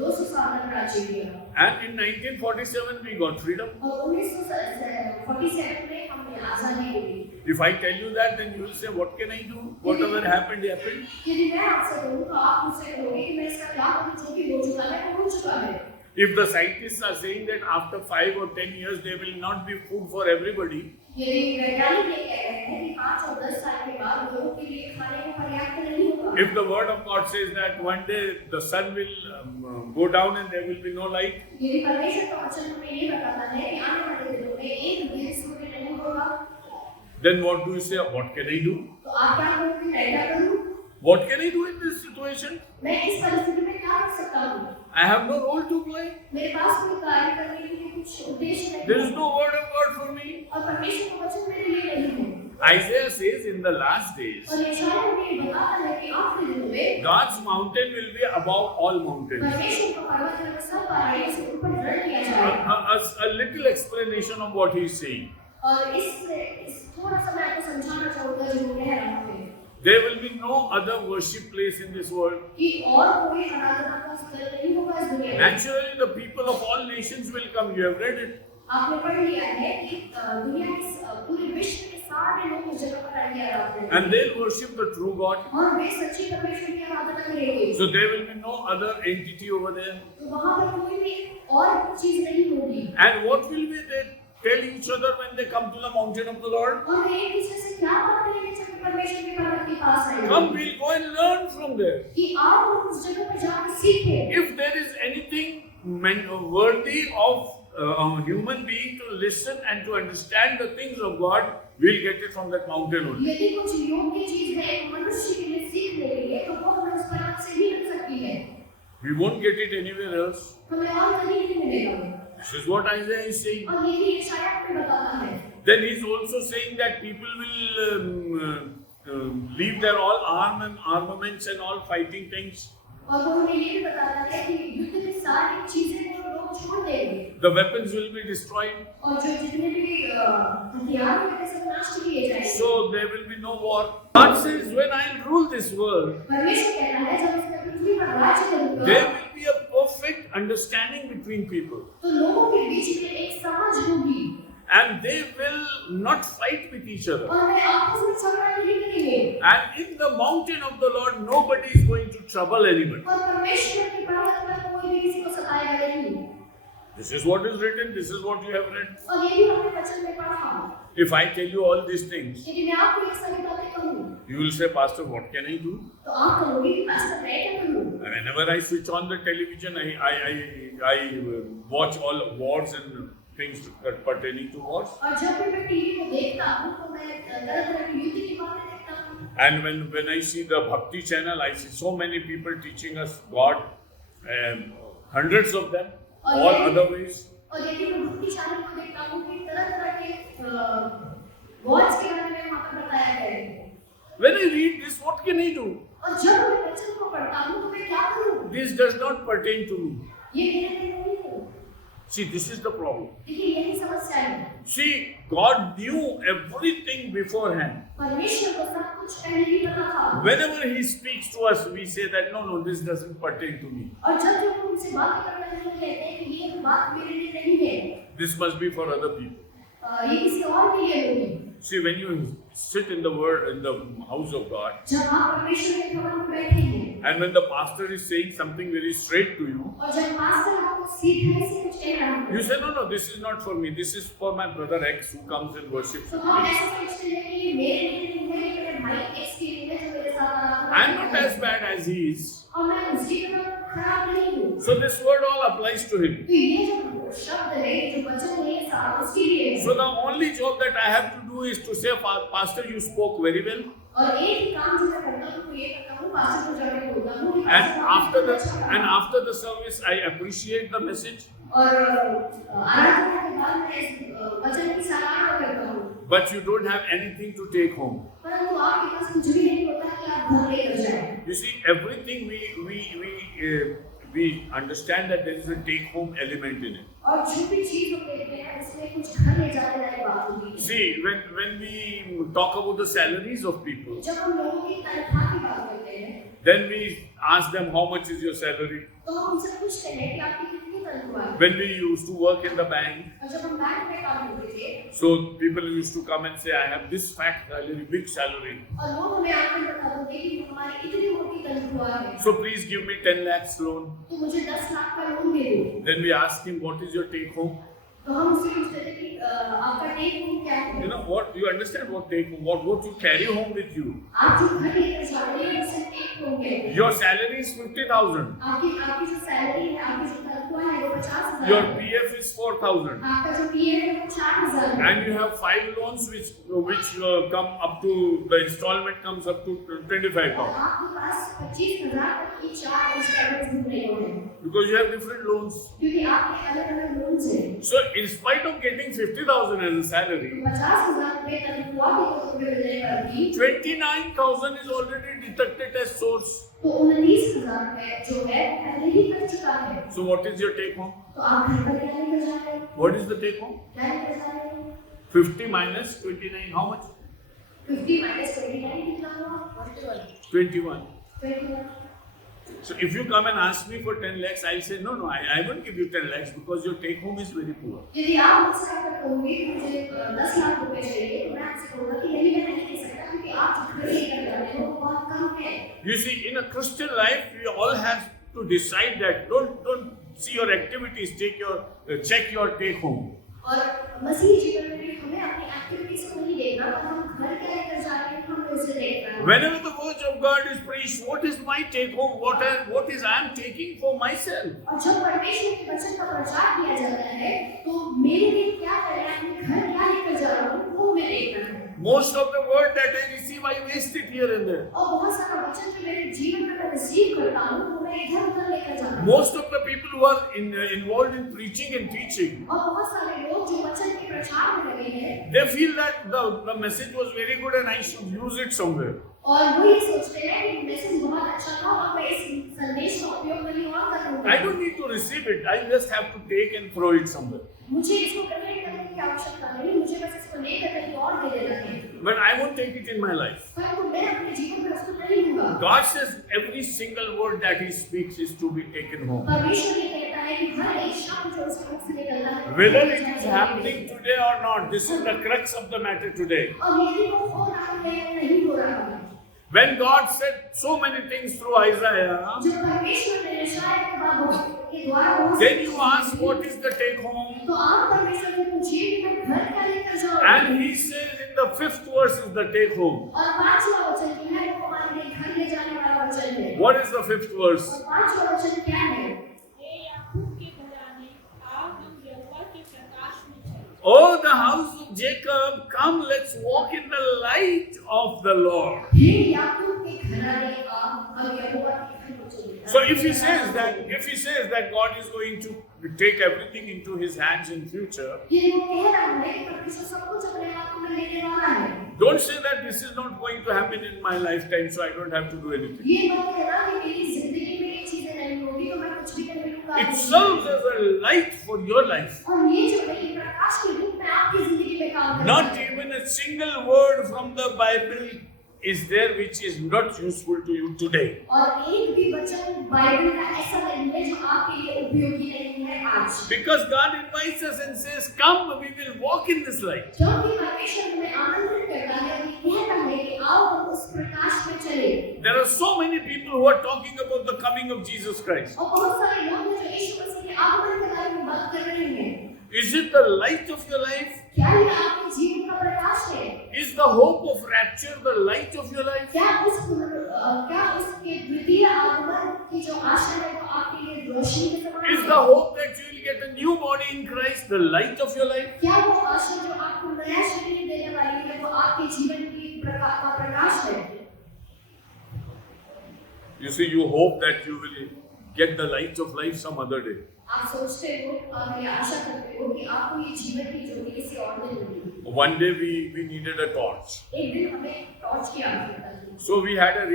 200 साल तक राज्य किया And in 1947 we got freedom. और 1947 में हमने आजादी मिली। If I tell you that, then you will say, what can I do? Whatever happened, happened. यदि मैं आपसे कहूं तो आप मुझसे कहोगे कि मैं इसका क्या करूं जो भी हो चुका है वो हो चुका है। If the scientists are saying that after 5 or 10 years there will not be food for everybody, यदि वैज्ञानिक ये कह रहे हैं कि 5 और 10 साल के बाद लोगों के लिए खाने को पर्याप्त नहीं होगा। if the word of God says that one day the sun will go down and there will be no light, यदि परमेश्वर का वचन हमें ये बताता है कि आने वाले दिनों में एक दिन सूर्य नहीं होगा, then what do you say? What can I do? तो आप क्या करोगे? मैं क्या करूं? What can I do in this situation? मैं इस परिस्थिति में क्या कर सकता हूं? I have no role to play. मेरे पास कोई कार्य करने के लिए कुछ उद्देश्य नहीं There is है no word of God for me. और परमेश्वर का वचन मेरे लिए नहीं है। Isaiah says in the last days, और यशायाह हमें बताता है कि आखिरी दिनों में God's mountain will be above all mountains. परमेश्वर का पर्वत है सब पहाड़ियों से ऊपर दृढ़ किया A, जाएगा। a little explanation of what he is saying. और इस थोड़ा सा मैं आपको समझाना चाहूंगा जो कह रहा हूं There will be no other worship place in this world. कि और कोई आराधना का स्थल नहीं होगा इस दुनिया में। Naturally, the people of all nations will come. You have read it. आपने पढ़ लिया है कि दुनिया के पूरे विश्व के सारे लोग उस जगह पर आएंगे आराधना करने। And they'll worship the true God. और वे सच्ची परमेश्वर की आराधना करेंगे। So there will be no other entity over there. तो वहाँ पर कोई भी और चीज नहीं होगी। And what will be they tell each other when they come to the mountain of the Lord? और वे एक दूसरे से क्या बात करेंगे जब परमेश्वर के पर्वत के पास आएंगे? Come, we'll go and learn from there. कि आप लोग उस जगह पर जाकर सीखें। If there is anything worthy of a human being to listen and to understand the things of God, we'll get it from that mountain only. यदि कुछ योग्य चीज है एक मनुष्य के लिए सीखने के लिए तो वो हमें उस पर्वत से ही मिल सकती है। We won't get it anywhere else. हमें और कहीं नहीं मिलेगा। This is what Isaiah is saying. और यही यशायाह हमें बताता है। Then he's also saying that people will leave their all armaments and all fighting things. और वो हमें ये भी बताता है कि युद्ध की सारी चीजें को लोग छोड़ देंगे। The weapons will be destroyed. और जो जितने भी हथियार होंगे सब नष्ट किए जाएंगे। So there will be no war. God says, when I'll rule this world, परमेश्वर कहता है जब मैं पृथ्वी पर राज्य करूंगा there will be a perfect understanding between people. तो लोगों के बीच में एक समझ होगी And they will not fight with each other. और वे आपस में झगड़ा नहीं करेंगे। And in the mountain of the Lord, nobody is going to trouble anybody. और परमेश्वर के पर्वत पर कोई भी किसी को सताएगा नहीं। This is what is written, this is what you have read. और ये भी हमने वचन में पढ़ा। If I tell you all these things, यदि मैं आपको ये सारी बातें कहूँ you will say, Pastor, what can I do? तो आप कहोगे कि पास्टर मैं क्या करूँ? And whenever I switch on the television, I watch all wars and things pertaining to wars. और जब भी मैं टीवी को देखता हूँ तो मैं तरह-तरह की युद्ध की बातें देखता हूँ। And when I see the Bhakti channel, I see so many people teaching us God, hundreds of them, all other ways. और यदि मैं भक्ति चैनल को देखता हूँ कि तरह-तरह के गॉड्स के बारे में वहाँ पर बताया गया है। When I read this, what can I do? और जब मैं वचन को पढ़ता हूँ तो मैं क्या करूँ? This does not pertain to me. ये मेरे लिए नहीं है। See, this is the problem. देखिए यही समस्या है। See, God knew everything beforehand. परमेश्वर को सब कुछ पहले ही पता था। Whenever He speaks to us, we say that no, this doesn't pertain to me. और जब वो हमसे बात करने के लिए कहते हैं कि ये बात मेरे लिए नहीं है, This must be for other people. ये किसी और के लिए होगी। See, when you sit in the word in the house of God, जब आप परमेश्वर के भवन में बैठेंगे and when the pastor is saying something very straight to you, और जब पास्टर आपको सीधे से कुछ कह रहा है you say, no, this is not for me. This is for my brother X who comes and worships तो with हम me. ऐसा सोचते हैं कि ये मेरे लिए नहीं है, ये मेरे भाई एक्स के लिए है जो मेरे साथ आराधना I am not as bad as he is. और मैं उसकी तरह खराब नहीं हूँ। So this word all applies to him. तो ये जो शब्द है, जो वचन है, सारा उसके लिए है। So the only job that I have to do is to say, Pastor, you spoke very well. और एक ही काम जो मैं करता हूँ वो ये करता हूँ, पास्टर को जाके बोलता हूँ कि And after the service, I appreciate the message. और आराधना के बाद मैं इस वचन की सराहना करता हूँ, But you don't have anything to take home. परंतु आपके पास कुछ भी नहीं होता कि आप घर लेकर जाएं। You see, everything we understand that there is a take-home element in it. और जो भी चीज हम देखते हैं उसमें कुछ घर ले जाने वाली बात होती है। See, when we talk about the salaries of people, जब हम लोगों की तनख्वाह की बात करते हैं, then we ask them how much is your salary. तो हम उनसे पूछते हैं कि आपकी कितनी तनख्वाह है। When we used to work in the bank, और जब हम बैंक में काम करते थे, so people used to come and say, I have this fat salary, big salary. और लोग हमें आकर बताते थे कि हमारी इतनी मोटी तनख्वाह है, So please give me 10 lakhs loan. तो मुझे 10 लाख का लोन दे दो। Then we ask him, what is your take home? तो हम उससे पूछते थे कि आपका टेक होम क्या है? You know what? You understand what take home? What you carry home with you? आप जो घर लेकर जा रहे हैं उसे टेक होम कहते हैं। Your salary is 50,000. आपकी जो सैलरी है, आपकी जो तनख्वाह है वो 50,000 Your है। PF is 4,000. आपका जो पीएफ है वो 4,000 है। And you have 5 loans which come up to, the installment comes up to 25,000. आपके पास 25,000 तक की 4 इंस्टॉलमेंट्स घूम रही होंगे, Because you have different loans. क्योंकि आपके अलग-अलग लोन्स हैं। So in spite of getting 50,000 as a salary, 50,000 रुपए तनख्वाह के तौर पे मिलने पर भी 29,000 is already deducted as source. तो 29,000 रुपए जो है पहले ही कट चुका है। So what is your take home? तो आप घर पर क्या लेकर जा रहे हैं? What is the take home? क्या लेकर जा रहे हैं? 50 minus 29, how much? 50 minus 29 कितना हुआ? 21. 21। So if you come and ask me for 10 lakhs, I'll say, no, I won't give you 10 lakhs because your take home is very poor. यदि आप मुझसे आकर कहोगे कि मुझे 10 लाख रुपए चाहिए, तो मैं आपसे कहूंगा कि नहीं, मैं नहीं दे सकता क्योंकि आप जो घर लेकर जा रहे हो वो बहुत कम है। You see, in a Christian life, we all have to decide that. Don't see your activities, check your take home. और मसीही जीवन में भी हमें अपनी एक्टिविटीज को नहीं देखना, पर हम घर क्या लेकर जा रहे हैं हमें उसे देखना है। Whenever the word of God is preached, what is my take home? What is I am taking for myself? और जब परमेश्वर के वचन का प्रचार किया जाता है, तो मेरे लिए क्या कर रहा है, मैं घर क्या लेकर जा रहा हूँ, वो मैं देखना है। Most of the word that I receive, I waste it here and there. और बहुत सारा वचन जो मेरे जीवन में मैं रिसीव करता हूँ, वो मैं इधर-उधर लेकर जाता हूँ। Most of the people who are involved in preaching and teaching, और बहुत सारे लोग जो वचन के प्रचार में लगे हैं, they feel that the message was very good and I should use it somewhere. और वो ये सोचते हैं कि मैसेज बहुत अच्छा था और मैं इस संदेश का उपयोग कहीं और कर लूंगा। I don't need to receive it. I just have to take and throw it somewhere. मुझे इसको कन्वर्ट करने की आवश्यकता नहीं, मुझे बस इसको लेकर कहीं और दे देना है। But I won't take it in my life. परंतु मैं अपने जीवन में उसको नहीं लूंगा। God says every single word that He speaks is to be taken home. परमेश्वर ये कहता है कि हर एक शब्द जो उसके मुख से निकलता है, Whether it is happening today or not, this is the crux of the matter today. और यदि वो हो रहा है या नहीं हो रहा है। When God said so many things through Isaiah, जब परमेश्वर ने यशायाह के बाबू के द्वारा बहुत then you ask what is the take home, तो आप परमेश्वर से पूछिए कि मैं घर क्या लेकर जाऊँ। and He says in the 5th verse is the take home. और 5वां वचन जो है वो हमारे लिए घर ले जाने वाला वचन है। What is the 5th verse? और 5वां वचन क्या है? हे याकूब के घराने, आओ हम यहोवा के प्रकाश में चलें। Oh, the house of Jacob, come, let's walk in the light of the Lord. हे याकूब के घराने, आओ हम यहोवा के घर में चलें। So if he says that God is going to take everything into His hands in future, ये वो कह रहा है कि परमेश्वर सब कुछ अपने हाथ में लेने वाला है। don't say that this is not going to happen in my lifetime, so I don't have to do anything. ये मत कहना कि मेरी जिंदगी में ये चीजें नहीं होगी तो मैं कुछ भी नहीं करूंगा। It serves as a light for your life. और ये जो है ये प्रकाश के रूप में आपकी जिंदगी में काम करता Not है। even a single word from the Bible is there which is not useful to you today. और एक भी वचन बाइबल का ऐसा नहीं है जो आपके लिए उपयोगी नहीं है आज। Because God invites us and says, come, we will walk in this light. क्योंकि परमेश्वर हमें आमंत्रित करता है और ये कहता है कि आओ हम उस प्रकाश में चले। There are so many people who are talking about the coming of Jesus Christ. और बहुत सारे लोग हैं जो यीशु मसीह के आगमन के बारे में बात कर रहे हैं। Is it the light of your life? क्या ये आपके जीवन का प्रकाश है? Is the hope of rapture the light of your life? क्या उसके द्वितीय आगमन की जो आशा है वो आपके लिए रोशनी के समान है? Is the hope that you will get a new body in Christ the light of your life? क्या वो आशा जो आपको नया शरीर देने वाली है वो आपके जीवन की प्रकाश का प्रकाश है। You see, you hope that you will get the light of life some other day. आप सोचते हो और ये आशा करते हो कि आपको ये जीवन की ज्योति किसी और ने मिलेगी। One day we needed a torch. एक दिन हमें टॉर्च की आवश्यकता थी। So we had a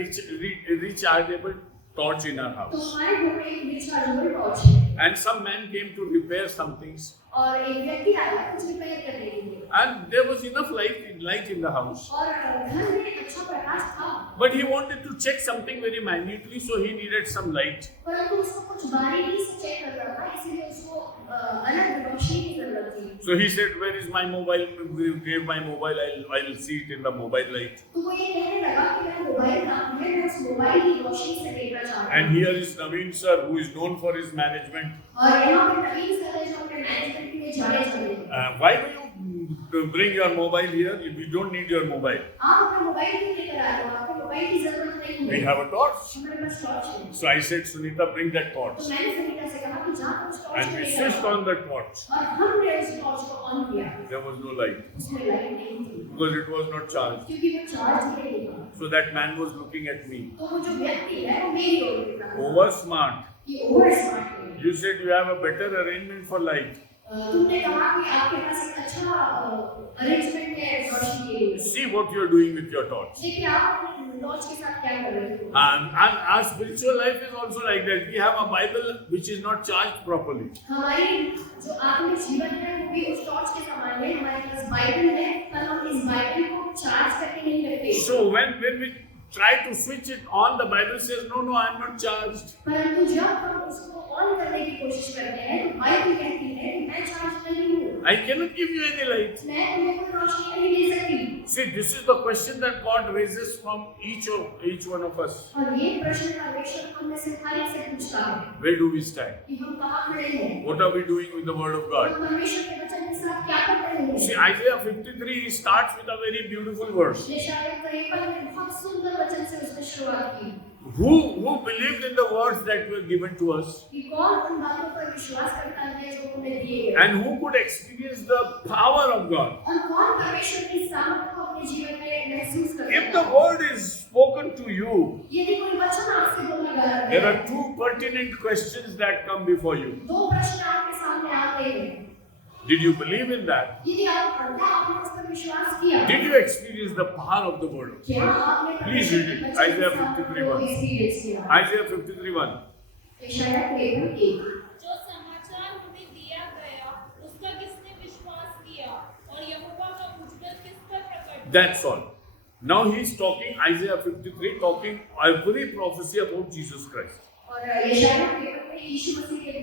rechargeable torch in our तो house. हमारे घर में एक रिचार्जेबल टॉर्च है And some man came to repair some things. और एक व्यक्ति आया कुछ रिपेयर करने के लिए And there was enough light in the house. और घर में अच्छा प्रकाश था, But he wanted to check something very minutely, so he needed some light. परंतु उसको कुछ बारीकी से चेक करना था, इसलिए उसको अलग रोशनी की जरूरत थी। So he said, "Where is my mobile? Give my mobile. I'll see it in the mobile light." तो वो ये कहने लगा कि मेरा मोबाइल कहाँ है, मैं उस मोबाइल की रोशनी से देखना चाहता हूँ। And here is Naveen sir, who is known for his management. और यहाँ पे नवीन सर है जो अपने मैनेजमेंट के लिए जाने जाते हैं। Why do you bring your mobile here? We don't need your mobile. आप अपना मोबाइल क्यों लेकर आए हो? आपको मोबाइल की जरूरत नहीं है। We have a torch. हमारे पास टॉर्च है। So I said, Sunita, bring that तो torch. मैंने सुनीता से कहा कि जा उस टॉर्च And को we लेकर switched आओ। on the torch. और हमने उस टॉर्च को ऑन किया। There was no light उसमें लाइट नहीं थी because it was not charged. क्योंकि वो चार्ज नहीं था। So that man was looking at me. तो वो जो व्यक्ति है वो मेरी ओर देख रहा था। Over smart. ये ओवर स्मार्ट है। You said you have a better arrangement for light. तुमने कहा कि आपके पास एक अच्छा अरेंजमेंट है रोशनी के लिए। See what you are doing with your torch. देखिए आप अपने टॉर्च के साथ क्या कर रहे हो। And our spiritual life is also like that. We have a Bible which is not charged properly. हमारी जो आत्मिक जीवन है वो भी उस टॉर्च के समान है। हमारे पास बाइबल है पर हम इस बाइबल को चार्ज करके नहीं रखते। So when we try to switch it on, the Bible says, no, I am not charged. परंतु जब हम उसको ऑन करने की कोशिश करते हैं तो बाइबल कहती है कि मैं चार्ज नहीं हूँ। I cannot give you any light. मैं तुम्हें कोई रोशनी नहीं दे सकती। See, this is the question that God raises from each one of us. और ये प्रश्न परमेश्वर हम में से हर एक से पूछता है Where do we stand? कि हम कहाँ खड़े हैं। What are we doing with the Word of God? हम परमेश्वर के वचन के साथ क्या कर रहे हैं। See, Isaiah 53 he starts with a very beautiful verse. यशायाह 53 में बहुत सुंदर वचन से उसने शुरुआत की। Who believed in the words that were given to us? कि कौन उन बातों पर विश्वास करता है जो उन्हें दिए गए। And who could experience the power of God? और कौन परमेश्वर की सामर्थ को अपने जीवन में महसूस करता है। If the word is spoken to you, यदि कोई वचन आपसे बोला जा रहा there है, are two pertinent questions that come before you. दो प्रश्न आपके सामने आते हैं। Did you believe in that? यदि आप पढ़ते हैं, आपने उस पर विश्वास किया। Did you experience the power of the word? क्या आपने Please read it. Isaiah 53:1. Experience किया। Isaiah 53:1. यशायाह 53:1 जो समाचार हमें दिया गया उसका किसने विश्वास किया और यहोवा का मुझ किस पर प्रकट। That's all. Now he's talking, Isaiah 53, talking every prophecy about Jesus Christ. और यशायाह 53 में यीशु मसीह के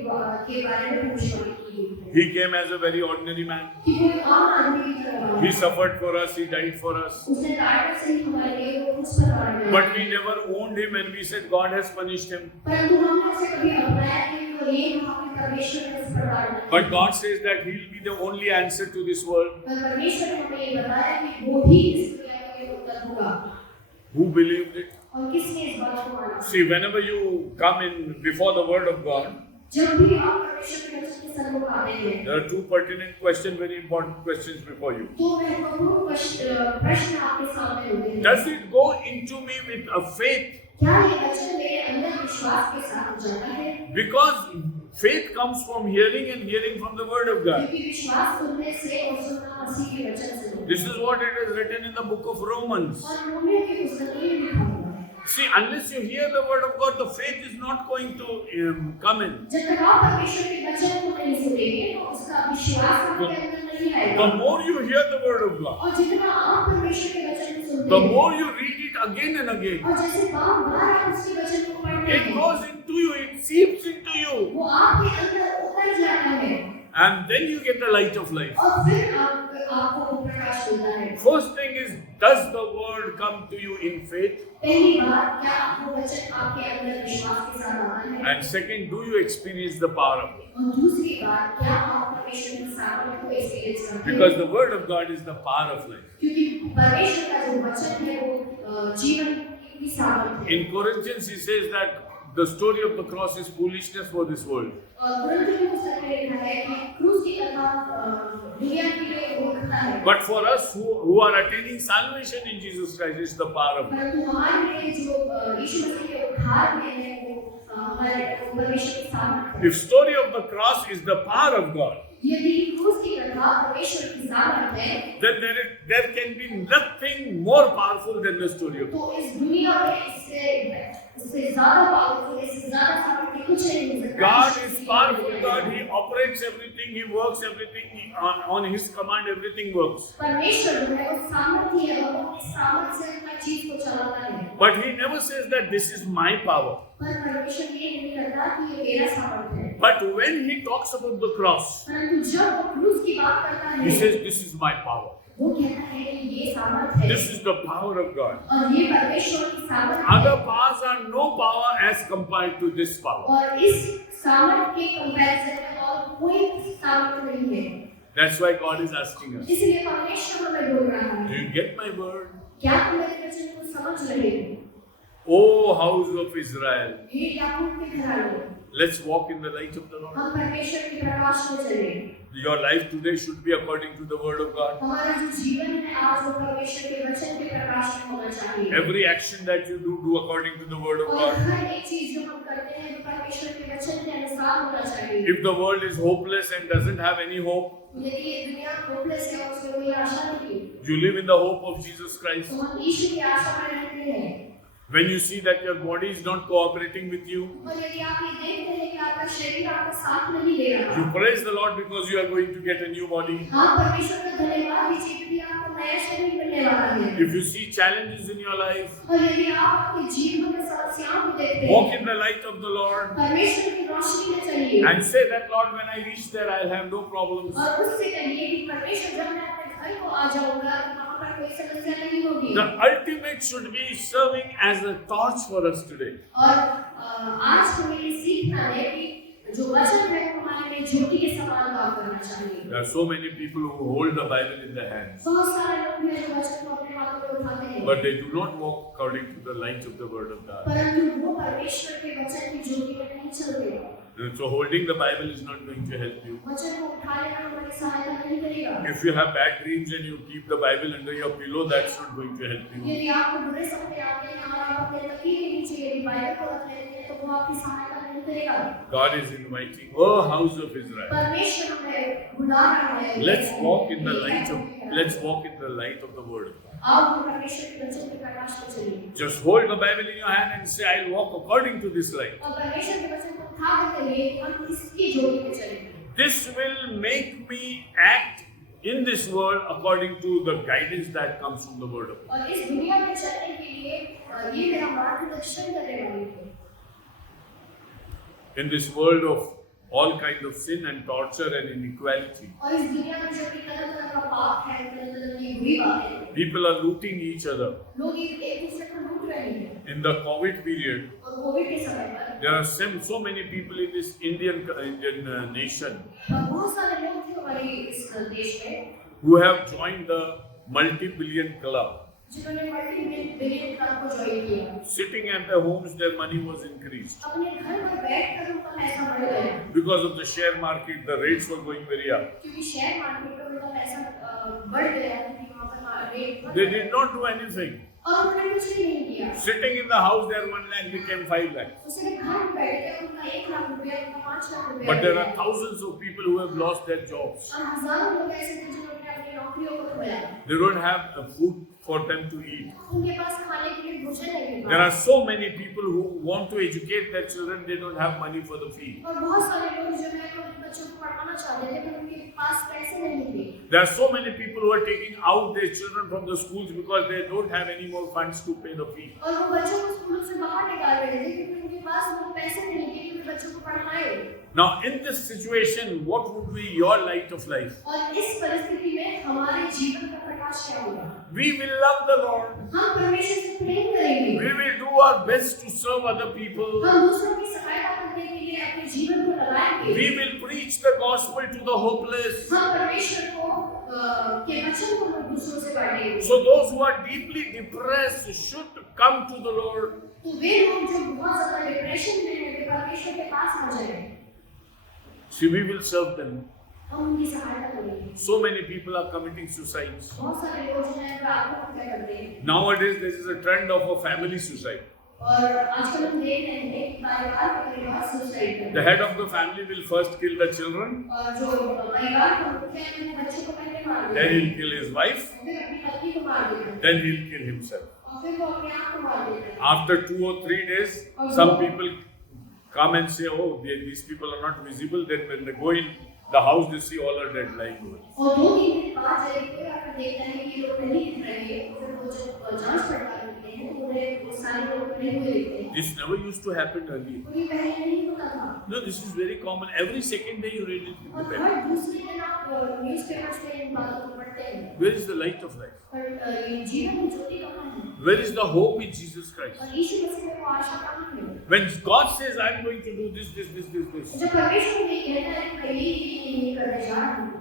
बारे में भविष्यवाणी की है। He came as a very ordinary man. कि वो एक आम आदमी की तरह आया। He suffered for us, he died for us. उसने कायरत से ही हमारे लिए वो उस पर मारा गया। But we never owned him and we said God has punished him. परंतु हमने उसे कभी अपनाया नहीं और ये वहाँ पे परमेश्वर ने उस पर मारा। But God says that he will be the only answer to this world. पर परमेश्वर ने हमें ये बताया कि वो ही इस दुनिया का ये उत्तर होगा। Who believed it? और किसने इस बात को माना? See, whenever you come in before the word of God, जब भी आप परमेश्वर के वचन के सम्मुख आते हैं, there are two pertinent questions, very important questions before you. तो महत्वपूर्ण प्रश्न आपके सामने होते हैं। Does it go into me with a faith? क्या ये वचन मेरे अंदर विश्वास के साथ जाता है? Because faith comes from hearing and hearing from the word of God. क्योंकि विश्वास सुनने से और सुनना मसीह के वचन से होता है। This is what it is written in the book of Romans. और रोमियो की पुस्तक में लिखा हुआ है। See, unless you hear the word of God, the faith is not going to come in. जब तक आप परमेश्वर के वचन को नहीं सुनेंगे तो उसका विश्वास आपके अंदर नहीं आएगा। The more you hear the word of God, और जितना आप परमेश्वर के वचन को सुनते the हैं, more you read it again and again, और जैसे बार-बार आप उसके वचन को पढ़ते it हैं, goes into you, it seeps into you, वो आपके अंदर उतर जाता है and then you get the light of life. और फिर आपको वो प्रकाश मिलता है। First thing is, does the word come to you in faith? पहली बात, क्या वो वचन आपके अंदर विश्वास के साथ आता है? And second, do you experience the power of God? और दूसरी बात, क्या आप परमेश्वर की सामर्थ को एक्सपीरियंस करते हैं? Because the word of God is the power of life. क्योंकि परमेश्वर का जो वचन है वो जीवन की सामर्थ है। In Corinthians, he says that the story of the cross is foolishness for this world. परंतु ये पुस्तक में लिखा है कि क्रूस की कथा दुनिया के लिए मूर्खता है। But for us who are attaining salvation in Jesus Christ, it's the power of God. परंतु हमारे लिए जो यीशु मसीह के उद्धार में है वो हमारे परमेश्वर की सामर्थ है। If story of the cross is the power of God, यदि क्रूस की कथा परमेश्वर की सामर्थ है, then there can be nothing more powerful than the story of God. तो इस दुनिया में इससे ज़्यादा पावरफुल, इससे ज़्यादा सामर्थ्य कुछ नहीं हो सकता। God is powerful God. He operates everything. He works everything. On His command, everything works. परमेश्वर जो है वो सामर्थ्य है और वो अपनी सामर्थ्य से हर चीज को चलाता है। But He never says that this is my power. पर परमेश्वर ये नहीं करता कि ये मेरा सामर्थ्य है। But when He talks about the cross, परंतु जब वो क्रूस की बात करता है, He says, "This is my power. वो कहता है कि ये सामर्थ्य है This is the power of God." और ये परमेश्वर की सामर्थ्य है। Other powers are no power as compared to this power. और इस सामर्थ्य के कंपैरिजन में और कोई सामर्थ्य नहीं है। That's why God is asking us, इसलिए परमेश्वर हमें बोल रहा "Do है, you get my word? क्या तुम मेरे वचन को समझ रहे हो? O house of Israel, हे याकूब के घराने, let's walk in the light of the Lord." हम परमेश्वर के प्रकाश में चले। Your life today should be according to the word of God. हमारा जो जीवन है आज वो परमेश्वर के वचन के प्रकाश में होना चाहिए। Every action that you do according to the word of और God. हर एक चीज जो हम करते हैं वो परमेश्वर के वचन के अनुसार होना चाहिए। If the world is hopeless and doesn't have any hope, यदि ये दुनिया होपलेस है और उसमें कोई आशा नहीं है, you live in the hope of Jesus Christ. तो हम यीशु की आशा में रहते हैं। When you see that your body is not cooperating with you, और यदि आप ये देखते हैं कि आपका शरीर आपका साथ नहीं दे रहा, you praise the Lord because you are going to get a new body. हाँ परमेश्वर का धन्यवाद दीजिए क्योंकि आपको नया शरीर मिलने वाला है। If you see challenges in your life, और यदि आप अपने जीवन में समस्याओं को देखते walk हैं, in the light of the Lord परमेश्वर की रोशनी में चलिए and say that, "Lord, when I reach there, I'll have no problems." और उससे कहिए कि परमेश्वर जब मैं अपने घर को आ जाऊंगा तो वहाँ पर कोई समस्या नहीं होगी। The ultimate should be serving as a torch for us today. और आज हमें ये सीखना है कि जो वचन है वो हमारे लिए ज्योति के समान काम करना चाहिए। There are so many people who hold the Bible in their hands, बहुत सारे लोग हैं जो वचन को अपने हाथों में उठाते हैं, but they do not walk according to the light of the word of God. परंतु वो परमेश्वर के वचन की ज्योति में नहीं चलते। So holding the Bible is not going to help you. वचन को उठा लेना हमारी सहायता नहीं करेगा। If you have bad dreams and you keep the Bible under your pillow, that's not going to help you. यदि आपको बुरे सपने आते हैं और आप अपने तकिए के नीचे यदि बाइबल को रख लेते हैं तो वो आपकी सहायता नहीं करेगा। God is inviting, "Oh house of Israel, परमेश्वर हमें बुला रहा है। let's walk in the light of the word of God." आप परमेश्वर के वचन के प्रकाश में चलिए Just hold the Bible in your hand and say, "I'll walk according to this light." और परमेश्वर के वचन को उठा कर कहिए कि हम इसकी ज्योति में चलेंगे। This will make me act in this world according to the guidance that comes from the word of God. और इस दुनिया में चलने के लिए ये मेरा मार्गदर्शन करने वाली है। In this world of all kinds of sin and torture and inequality, और इस दुनिया में जब भी तरह-तरह का पाप है, तरह-तरह की बुरी बातें, people are looting each other. लोग एक दूसरे को लूट रहे हैं। In the COVID period, और कोविड के समय पर there are so many people in this Indian nation बहुत सारे लोग थे हमारे इस देश में who have joined the multi-billion club. जिन्होंने मल्टी-बिलियन क्लब को ज्वाइन किया। Sitting at their homes, their money was increased. अपने घर पर बैठकर उनका पैसा बढ़ गया Because of the share market, the rates were going very up. क्योंकि शेयर मार्केट में उनका पैसा बढ़ गया क्योंकि वहाँ पर rate They did not do anything. और उन्होंने कुछ भी नहीं किया। Sitting in the house, their 1 lakh became 5 lakh. उसने घर में बैठ के उनका 1 लाख रुपया, उनका 5 लाख रुपया। But there are thousands of people who have lost their jobs. और हजारों लोग ऐसे थे जिन्होंने अपनी नौकरियों को खोया। They don't have food for them to eat. उनके पास खाने के लिए भोजन नहीं There था। are so many people who want to educate their children, they don't have money for the fee. और बहुत सारे लोग जो है अपने बच्चों को पढ़ाना चाहते थे पर उनके पास पैसे नहीं थे। There are so many people who are taking out their children from the schools because they don't have any more funds to pay the fee. और वो बच्चों को स्कूल से बाहर निकाल रहे थे क्योंकि उनके पास वो पैसे नहीं थे कि बच्चों को पढ़ाए। Now, in this situation, what would be your light of life? और इस परिस्थिति में हमारे जीवन का प्रकाश क्या होगा? We will love the Lord. हम परमेश्वर से प्रेम करेंगे। We will do our best to serve other people. हम दूसरों की सहायता करने के लिए अपने जीवन को लगाएंगे। We will preach the gospel to the hopeless. हम परमेश्वर को के वचन को लोग दूसरों से बांटे। So those who are deeply depressed should come to the Lord. तो वे लोग जो बहुत ज़्यादा डिप्रेशन में हैं, वे परमेश्वर के पास आ जाएं। See, we will serve them. हम उनकी सहायता करेंगे। So many people are committing suicides. बहुत सारे लोग जो हैं वो आत्महत्या करते हैं। Nowadays, there is a trend of a family suicide. और आजकल हम देख रहे हैं कि परिवार सुसाइड करते The हैं। head of the family will first kill the children, और जो परिवार का मुखिया है वो बच्चे को पहले मार देता then है। he'll kill his wife, फिर अपनी पत्नी को मार देता है। then he'll kill himself. और फिर वो अपने आप को मार देता है। After 2 or 3 days, some people come and say, oh, these people are not visible. Then when they go in the house, they see all are dead lying over. और 2-3 दिन बाद जब कोई आकर देखता है कि ये लोग नहीं दिख रहे, फिर वो जब जांच पड़ताल करते हैं तो उन्हें वो सारे लोग मरे हुए दिखते हैं। This never used to happen earlier. और ये पहले नहीं होता था। No, this is very common. Every second day you read it in the और paper. हर दूसरे दिन आप न्यूज़पेपर्स में इन बातों को पढ़ते हैं। Where is the light of life? पर ये जीवन में ज्योति कहाँ है? Where is the hope in Jesus Christ? और यीशु मसीह में वो आशा कहाँ है? When God says, I'm going to do this, जब परमेश्वर ये कहता है कि मैं ये करने जा रहा हूँ,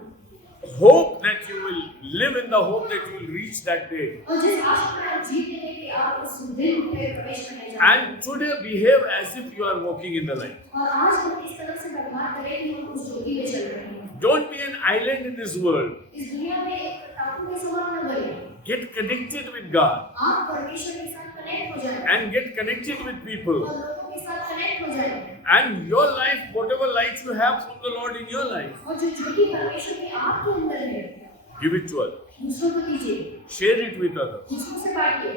hope that you will live in the hope that you will reach that day. और जिस आशा में आप जीते हैं कि आप उस दिन पे प्रवेश करने जा रहे हैं, And today behave as if you are walking in the light. और आज हम इस तरह से व्यवहार करें कि हम उस ज्योति में चल रहे हैं। Don't be an island in this world. इस दुनिया में एक टापू के समान न बने। Get connected with God आप परमेश्वर के साथ कनेक्ट हो जाएं and get connected with people. और लोगों के साथ कनेक्ट हो जाएं And your life, whatever light you have from the Lord in your life, और जो ज्योति परमेश्वर की आपके अंदर है, give it to others. दूसरों को दीजिए, Share it with others. दूसरों से बांटिए।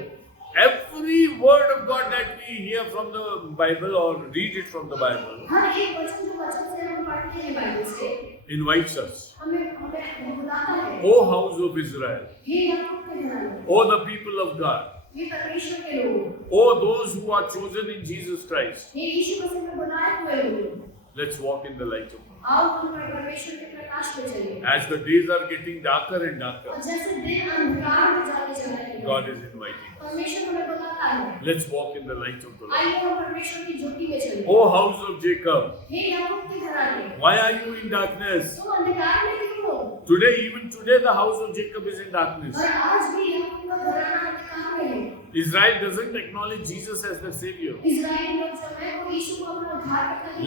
Every word of God that we hear from the Bible or read it from the Bible हर एक वचन जो वचन से हम पढ़ते हैं बाइबल से, invites us. हमें बुलाता है। O house of Israel, हे याकूब के घराने, O the people of God, हे परमेश्वर के लोग, O those who are chosen in Jesus Christ, हे यीशु मसीह में बुलाए हुए लोग, let's walk in the light of God. आओ हम परमेश्वर के प्रकाश में चलिए। As the days are getting darker and darker, और जैसे दिन अंधकार में जाते जा रहे हैं, God is inviting. परमेश्वर हमें बुलाता है। Let's walk in the light of the Lord. आइए हम परमेश्वर की ज्योति में चलिए। O house of Jacob, हे याकूब के घराने, why are you in darkness? तुम अंधकार में क्यों हो? Today, even today, the house of Jacob is in darkness. और आज भी याकूब का घराना अंधकार में है। Israel doesn't acknowledge Jesus as the Savior. इस्राएल लोग जो है वो यीशु को अपना उद्धारकर्ता नहीं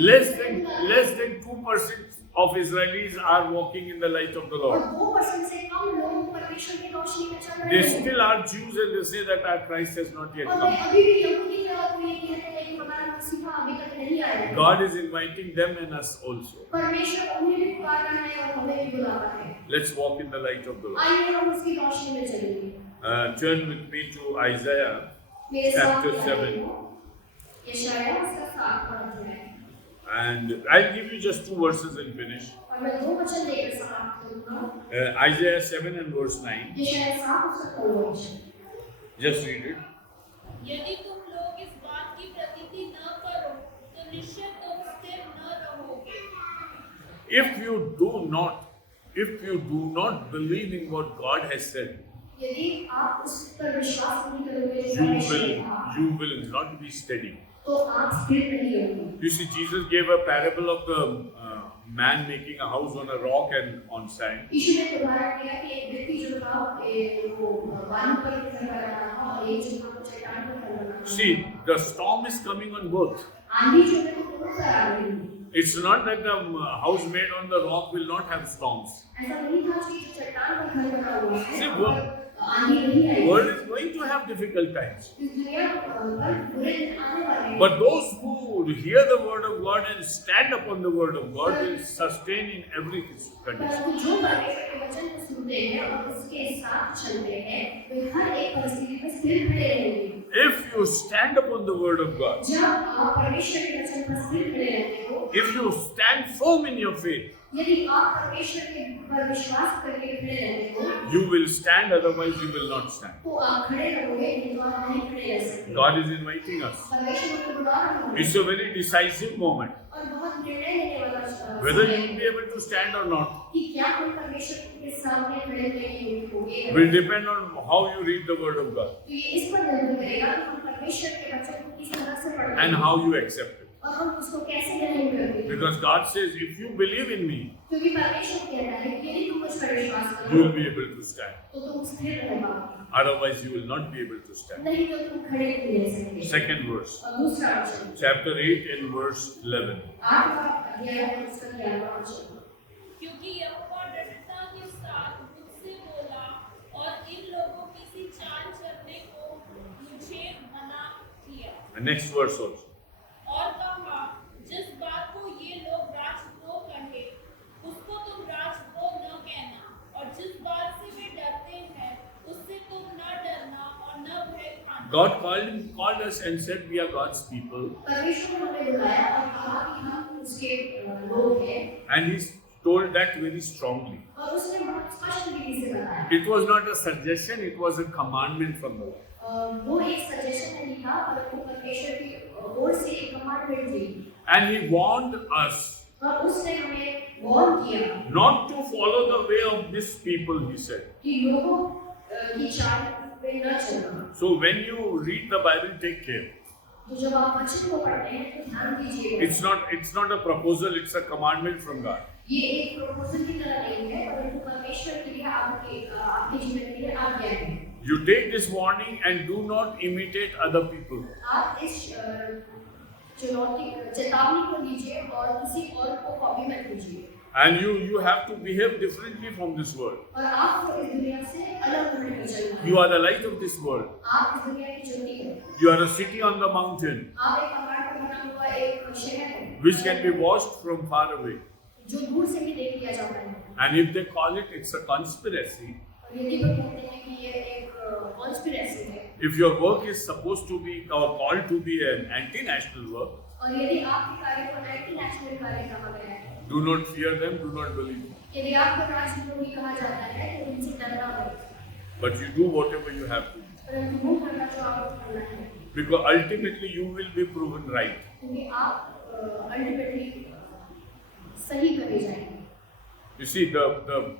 Less than 2% of Israelis are walking in the light of the और Lord. 2% से कम लोग परमेश्वर की रोशनी में चल रहे They हैं। still are Jews and they say that our Christ has not yet और वे come. अभी भी यहूदी हैं और वो ये कहते हैं कि हमारा मसीहा अभी तक नहीं आया है। God is inviting them and us also. परमेश्वर उन्हें भी पुकार रहा है और हमें भी बुला रहा है। Let's walk in the light of the Lord. आइए हम उसकी रोशनी में चलेंगे। Turn with me to Isaiah मेरे साथ chapter आइए। 7. यशायाह उसका 7वां अध्याय। And I'll give you just 2 verses and finish. और मैं 2 वचन देकर समाप्त करूंगा। Isaiah 7 and verse 9. यशायाह 7 उसका 9वां वचन। Just read it. यदि तुम लोग इस बात की प्रतीति न करो तो निश्चय तुम स्थिर न रहोगे। If you do not believe in what God has said, यदि आप उस पर विश्वास नहीं करोगे जो परमेश्वर ने कहा, you will not be steady. तो आप स्थिर नहीं रहोगे। You see, Jesus gave a parable of the man making a house on a rock and on sand. यीशु ने उदाहरण दिया कि एक व्यक्ति जो था वो बालू पर घर बना रहा था और एक जो था वो चट्टान पर घर बना रहा था। See, the storm is coming on both. आंधी जो है वो दोनों पर आ रही है। It's not that the house made on the rock will not have storms. ऐसा नहीं था कि जो चट्टान पर घर बना हुआ है See, आंधी नहीं The आएगी। world is going to have difficult times. इस दुनिया पर बुरे दिन आने वाले हैं। But those who hear the word of God and stand upon the word of God will sustain in every condition. परंतु जो परमेश्वर के वचन को सुनते हैं और उसके साथ चलते हैं वे हर एक परिस्थिति में स्थिर खड़े रहेंगे। If you stand upon the word of God, जब आप परमेश्वर के वचन पर स्थिर खड़े रहते हो, if you stand firm in your faith, यदि आप परमेश्वर के पर विश्वास करके खड़े रहते हो, you will stand, otherwise you will not stand. तो आप खड़े रहोगे, नहीं तो आप नहीं खड़े रह सकते। God is inviting us. परमेश्वर को बुला रहा है It's a very decisive moment. और बहुत निर्णय लेने वाला Whether समय you will be able to stand or not कि क्या हम परमेश्वर के सामने खड़े होने के योग्य होंगे। will depend on how you read the word of God तो ये इस पर निर्भर करेगा कि हम परमेश्वर के वचन को किस तरह से पढ़ते and हैं how you accept it. और हम उसको कैसे ग्रहण करते हैं? Because God says, if you believe in me, क्योंकि परमेश्वर कहता है कि यदि तुम मुझ पर विश्वास you करो will be able to stand. तो तुम स्थिर रह पाओगे, Otherwise, you will not be able to stand. नहीं तो तुम खड़े नहीं रह सकते। Second verse, और दूसरा वचन chapter 8 and verse 11. 8वां अध्याय और उसका 11वां वचन। क्योंकि यहोवा दृढ़ता के साथ मुझसे बोला और इन लोगों की सी चाल चलने को मुझे मना किया। The next verse also. और कहा, जिस बात को ये लोग राजद्रोह कहे, उसको तुम राजद्रोह न कहना, और जिस बात से वे डरते हैं, उससे तुम न डरना और न भय खाना। God called us and said, we are God's people. परमेश्वर ने हमें बुलाया और कहा कि हम उसके लोग हैं, And He told that very strongly. और उसने बहुत स्पष्ट रीति से बताया। It was not a suggestion, it was a commandment from the Lord. वो एक सजेशन नहीं था, परंतु परमेश्वर की ओर से एक कमांडमेंट थी। And He warned us और उसने हमें वार्न किया not to follow the way of this people, He said. कि लोगों की चाल पे न चलना। So when you read the Bible, take care. तो जब आप वचन को पढ़ते हैं तो ध्यान दीजिएगा। It's not a proposal, it's a commandment from God. ये एक प्रपोजल की तरह नहीं है, परंतु परमेश्वर के लिए आपके जीवन के लिए आज्ञा है। You take this warning and do not imitate other people. आप इस चेतावनी को लीजिए और किसी और को कॉपी मत कीजिए। And you have to behave differently from this world. और आपको इस दुनिया से अलग होकर चलना है। You are the light of this world. आप इस दुनिया की ज्योति हैं। You are a city on the mountain आप एक पहाड़ पर बना हुआ एक शहर हैं, which can be watched from far away. जो दूर से भी देख लिया जाता है। And if they call it, it's a conspiracy. और यदि वो कहते हैं कि ये एक कॉन्स्पिरेसी है, If your work is supposed to be or called to be an anti-national work, और यदि आपके कार्य को एंटी नेशनल कार्य कहा गया है, do not fear them, do not believe them. यदि आपको राजद्रोही कहा जाता है तो उनसे डरना मत, But you do whatever you have to do. परंतु वो करना जो आपको करना है, Because ultimately you will be proven right. क्योंकि आप अल्टीमेटली सही करे जाएंगे। You see, the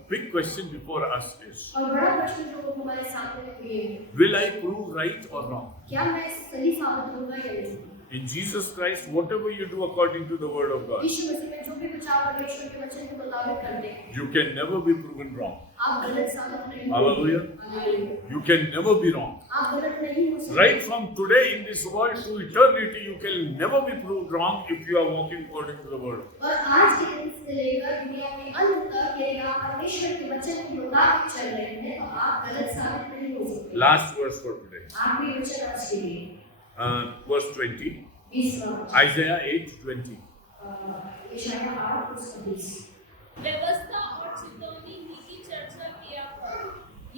big question before us is, और बड़ा प्रश्न जो हमारे सामने है ये है, will I prove right or wrong? क्या मैं सही साबित होऊंगा या नहीं? In Jesus Christ, whatever you do according to the word of God, यीशु मसीह में जो भी कुछ आप परमेश्वर के वचन के मुताबिक करते हैं, you can never be proven wrong. आप गलत साबित नहीं Hallelujah. Hallelujah. You can never be wrong. आप गलत नहीं हो सकते। Right from today in this world to eternity, you can never be proved wrong if you are walking according to the word. और आज के दिन से लेकर दुनिया के अंत तक यदि आप परमेश्वर के वचन के मुताबिक चल रहे हैं तो आप गलत साबित नहीं हो सकते। Last verse for today. आखिरी वचन आज के लिए Verse 20. 20वां वचन, Isaiah 8:20. यशायाह 8:20। व्यवस्था और चितौनी ही की चर्चा किया करो।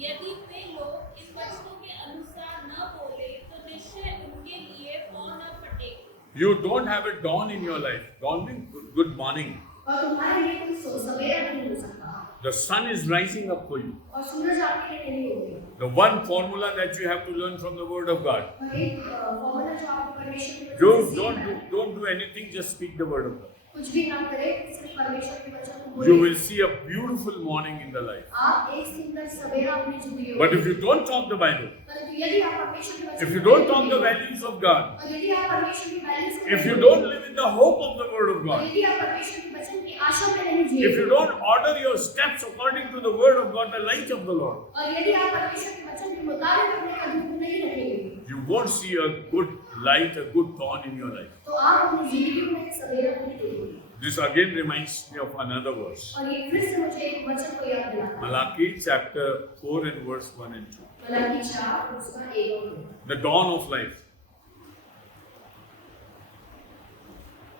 यदि वे लोग इन वचनों के अनुसार न बोले तो निश्चय उनके लिए पाँव न फटेंगे। You don't have a dawn in your life. Dawn means good morning. और तुम्हारे लिए कोई सवेरा नहीं हो सकता, The sun is rising up for you. और सूरज आपके लिए नहीं होगी। The one formula that you have to learn from the word of God. और एक फॉर्मूला जो आपको परमेश्वर के वचन से सीखना है, Don't do anything, just speak the word of God. कुछ भी ना करें, सिर्फ परमेश्वर के वचन को You बोलें। will see a beautiful morning in the life. आप एक सुंदर सवेरा अपनी जिंदगी में But if you don't talk the Bible, परंतु यदि आप परमेश्वर के वचन if you को don't नहीं talk the बोलेंगे, values of God, और यदि आप परमेश्वर की वैल्यूज को if you नहीं don't बोलेंगे, live in the hope of the word of और God, यदि आप परमेश्वर के वचन की आशा में नहीं if you जिएंगे, don't order your steps according to the word of God, the light of the Lord, और यदि आप परमेश्वर के वचन के मुताबिक अपने कदम को नहीं रखेंगे, you won't see a good light, a good dawn in your life. तो आप अपनी जिंदगी में एक सवेरा नहीं देखेंगे। This again reminds me of another verse. और ये फिर से मुझे एक वचन को याद दिलाता है, Malachi chapter 4 and verse 1 and 2. Malachi 4 उसका 1 और 2। The dawn of life.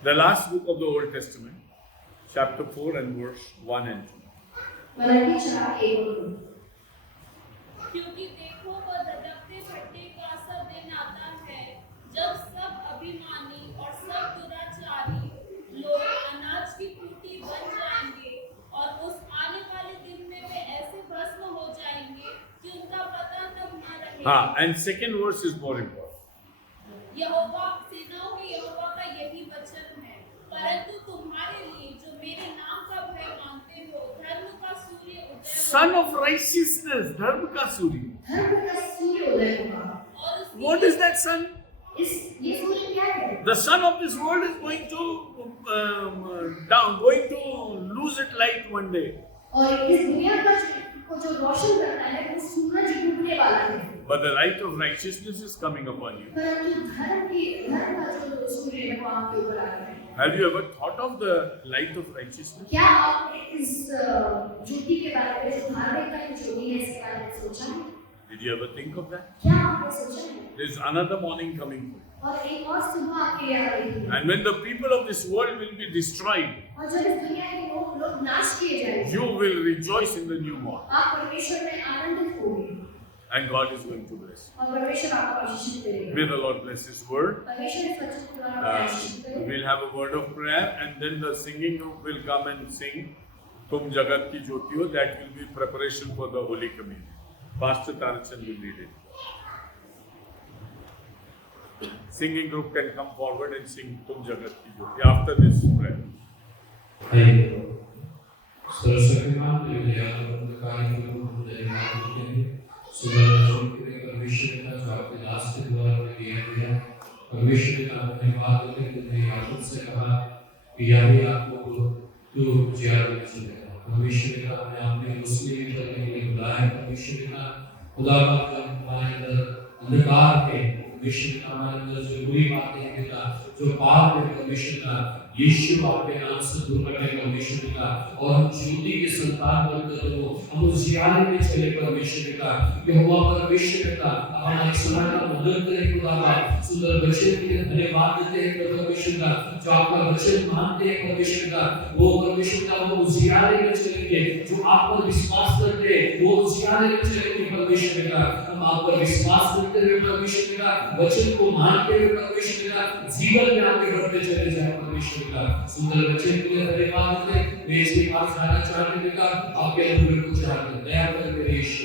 The last book of the Old Testament, chapter 4 and verse 1 and 2. Malachi 4 1 और 2। क्योंकि देखो वह धधकते भट्टे का सा दिन आता है जब सब अभिमानी और सब दुराचारी लोग अनाज की कुटी बन जाएंगे और उस आने वाले दिन में वे ऐसे भस्म हो जाएंगे कि उनका पता तक न रहेगा। And second verse is more important. यहोवा सेनाओं के यहोवा का यही वचन है, परंतु तुम्हारे लिए जो मेरे नाम का भय मानते हो धर्म का सूर्य उदय Son of righteousness, Dharma ka Surya. धर्म का सूर्य उदय होगा। और उसकी What is that sun? ये सूर्य क्या है? The sun of this world is going to going to lose its light one day. और इस दुनिया का को जो रोशन करता है वो सूरज डूबने वाला है। But the light of righteousness is coming upon you. परंतु धर्म का जो सूर्य है वो आपके ऊपर आ रहा है। Have you ever thought of the light of righteousness? क्या आपने इस ज्योति के बारे में, जो धार्मिकता की ज्योति है, इसके बारे में सोचा है? Did you ever think of that? क्या आपने सोचा है? There is another morning coming. और एक और सुबह आपके लिए आ रही है। And when the people of this world will be destroyed, और जब इस दुनिया के लोग नाश किए जाएंगे, you will rejoice in the new morning. आप परमेश्वर में आनंदित होंगे And God is going to bless you. और परमेश्वर आपको आशीष करेगा। May the Lord bless His word. परमेश्वर इस वचन को द्वारा आशीष करेगा। We'll have a word of prayer and then the singing group will come and sing Tum Jagat Ki Jyoti Ho. That will be preparation for the Holy Communion. Pastor Tarachan will lead it. Singing group can come forward and sing Tum Jagat Ki Jyoti after this prayer. सर्वशक्तिमान कार्यक्रम को धन्यवाद देते हैं। सुबह परमेश्वर का जो आपके दास के द्वारा दिया गया, परमेश्वर का धन्यवाद देते हैं। तुमने याकूब से कहा कि यावे आपको तू जियाद में चलेगा। परमेश्वर का आपने मुस्लिम करने के लिए बुलाया। परमेश्वर का खुदा का हमारे अंदर अंधकार है, परमेश्वर का हमारे अंदर जो बुरी बातें हैं, जो पाप है, परमेश्वर का यीशु आपके नाम से दूर करने परमेश्वर का, और हम ज्योति के संतान बनकर हो, हम उस जियाले में चले परमेश्वर का, यहोवा परमेश्वर का हमारे समय का मदद करे। खुदा का सुंदर वचन के लिए धन्यवाद देते हैं परमेश्वर का, जो आपका वचन मानते हैं परमेश्वर का, वो परमेश्वर का वो उस जियाले में चलेंगे। जो आप पर विश्वास करते हैं वो उस जियाले में चलेंगे परमेश्वर का। हम आप पर विश्वास करते हुए परमेश्वर का, वचन को मानते हुए परमेश्वर का, जीवन में आगे बढ़ते चले जाए परमेश्वर का। सुंदर वचन के लिए धन्यवाद देते हैं। मैं इसके पास जाना चाहते हैं का आपके अनुग्रह को चाहते हैं। दया कर मेरे यीशु।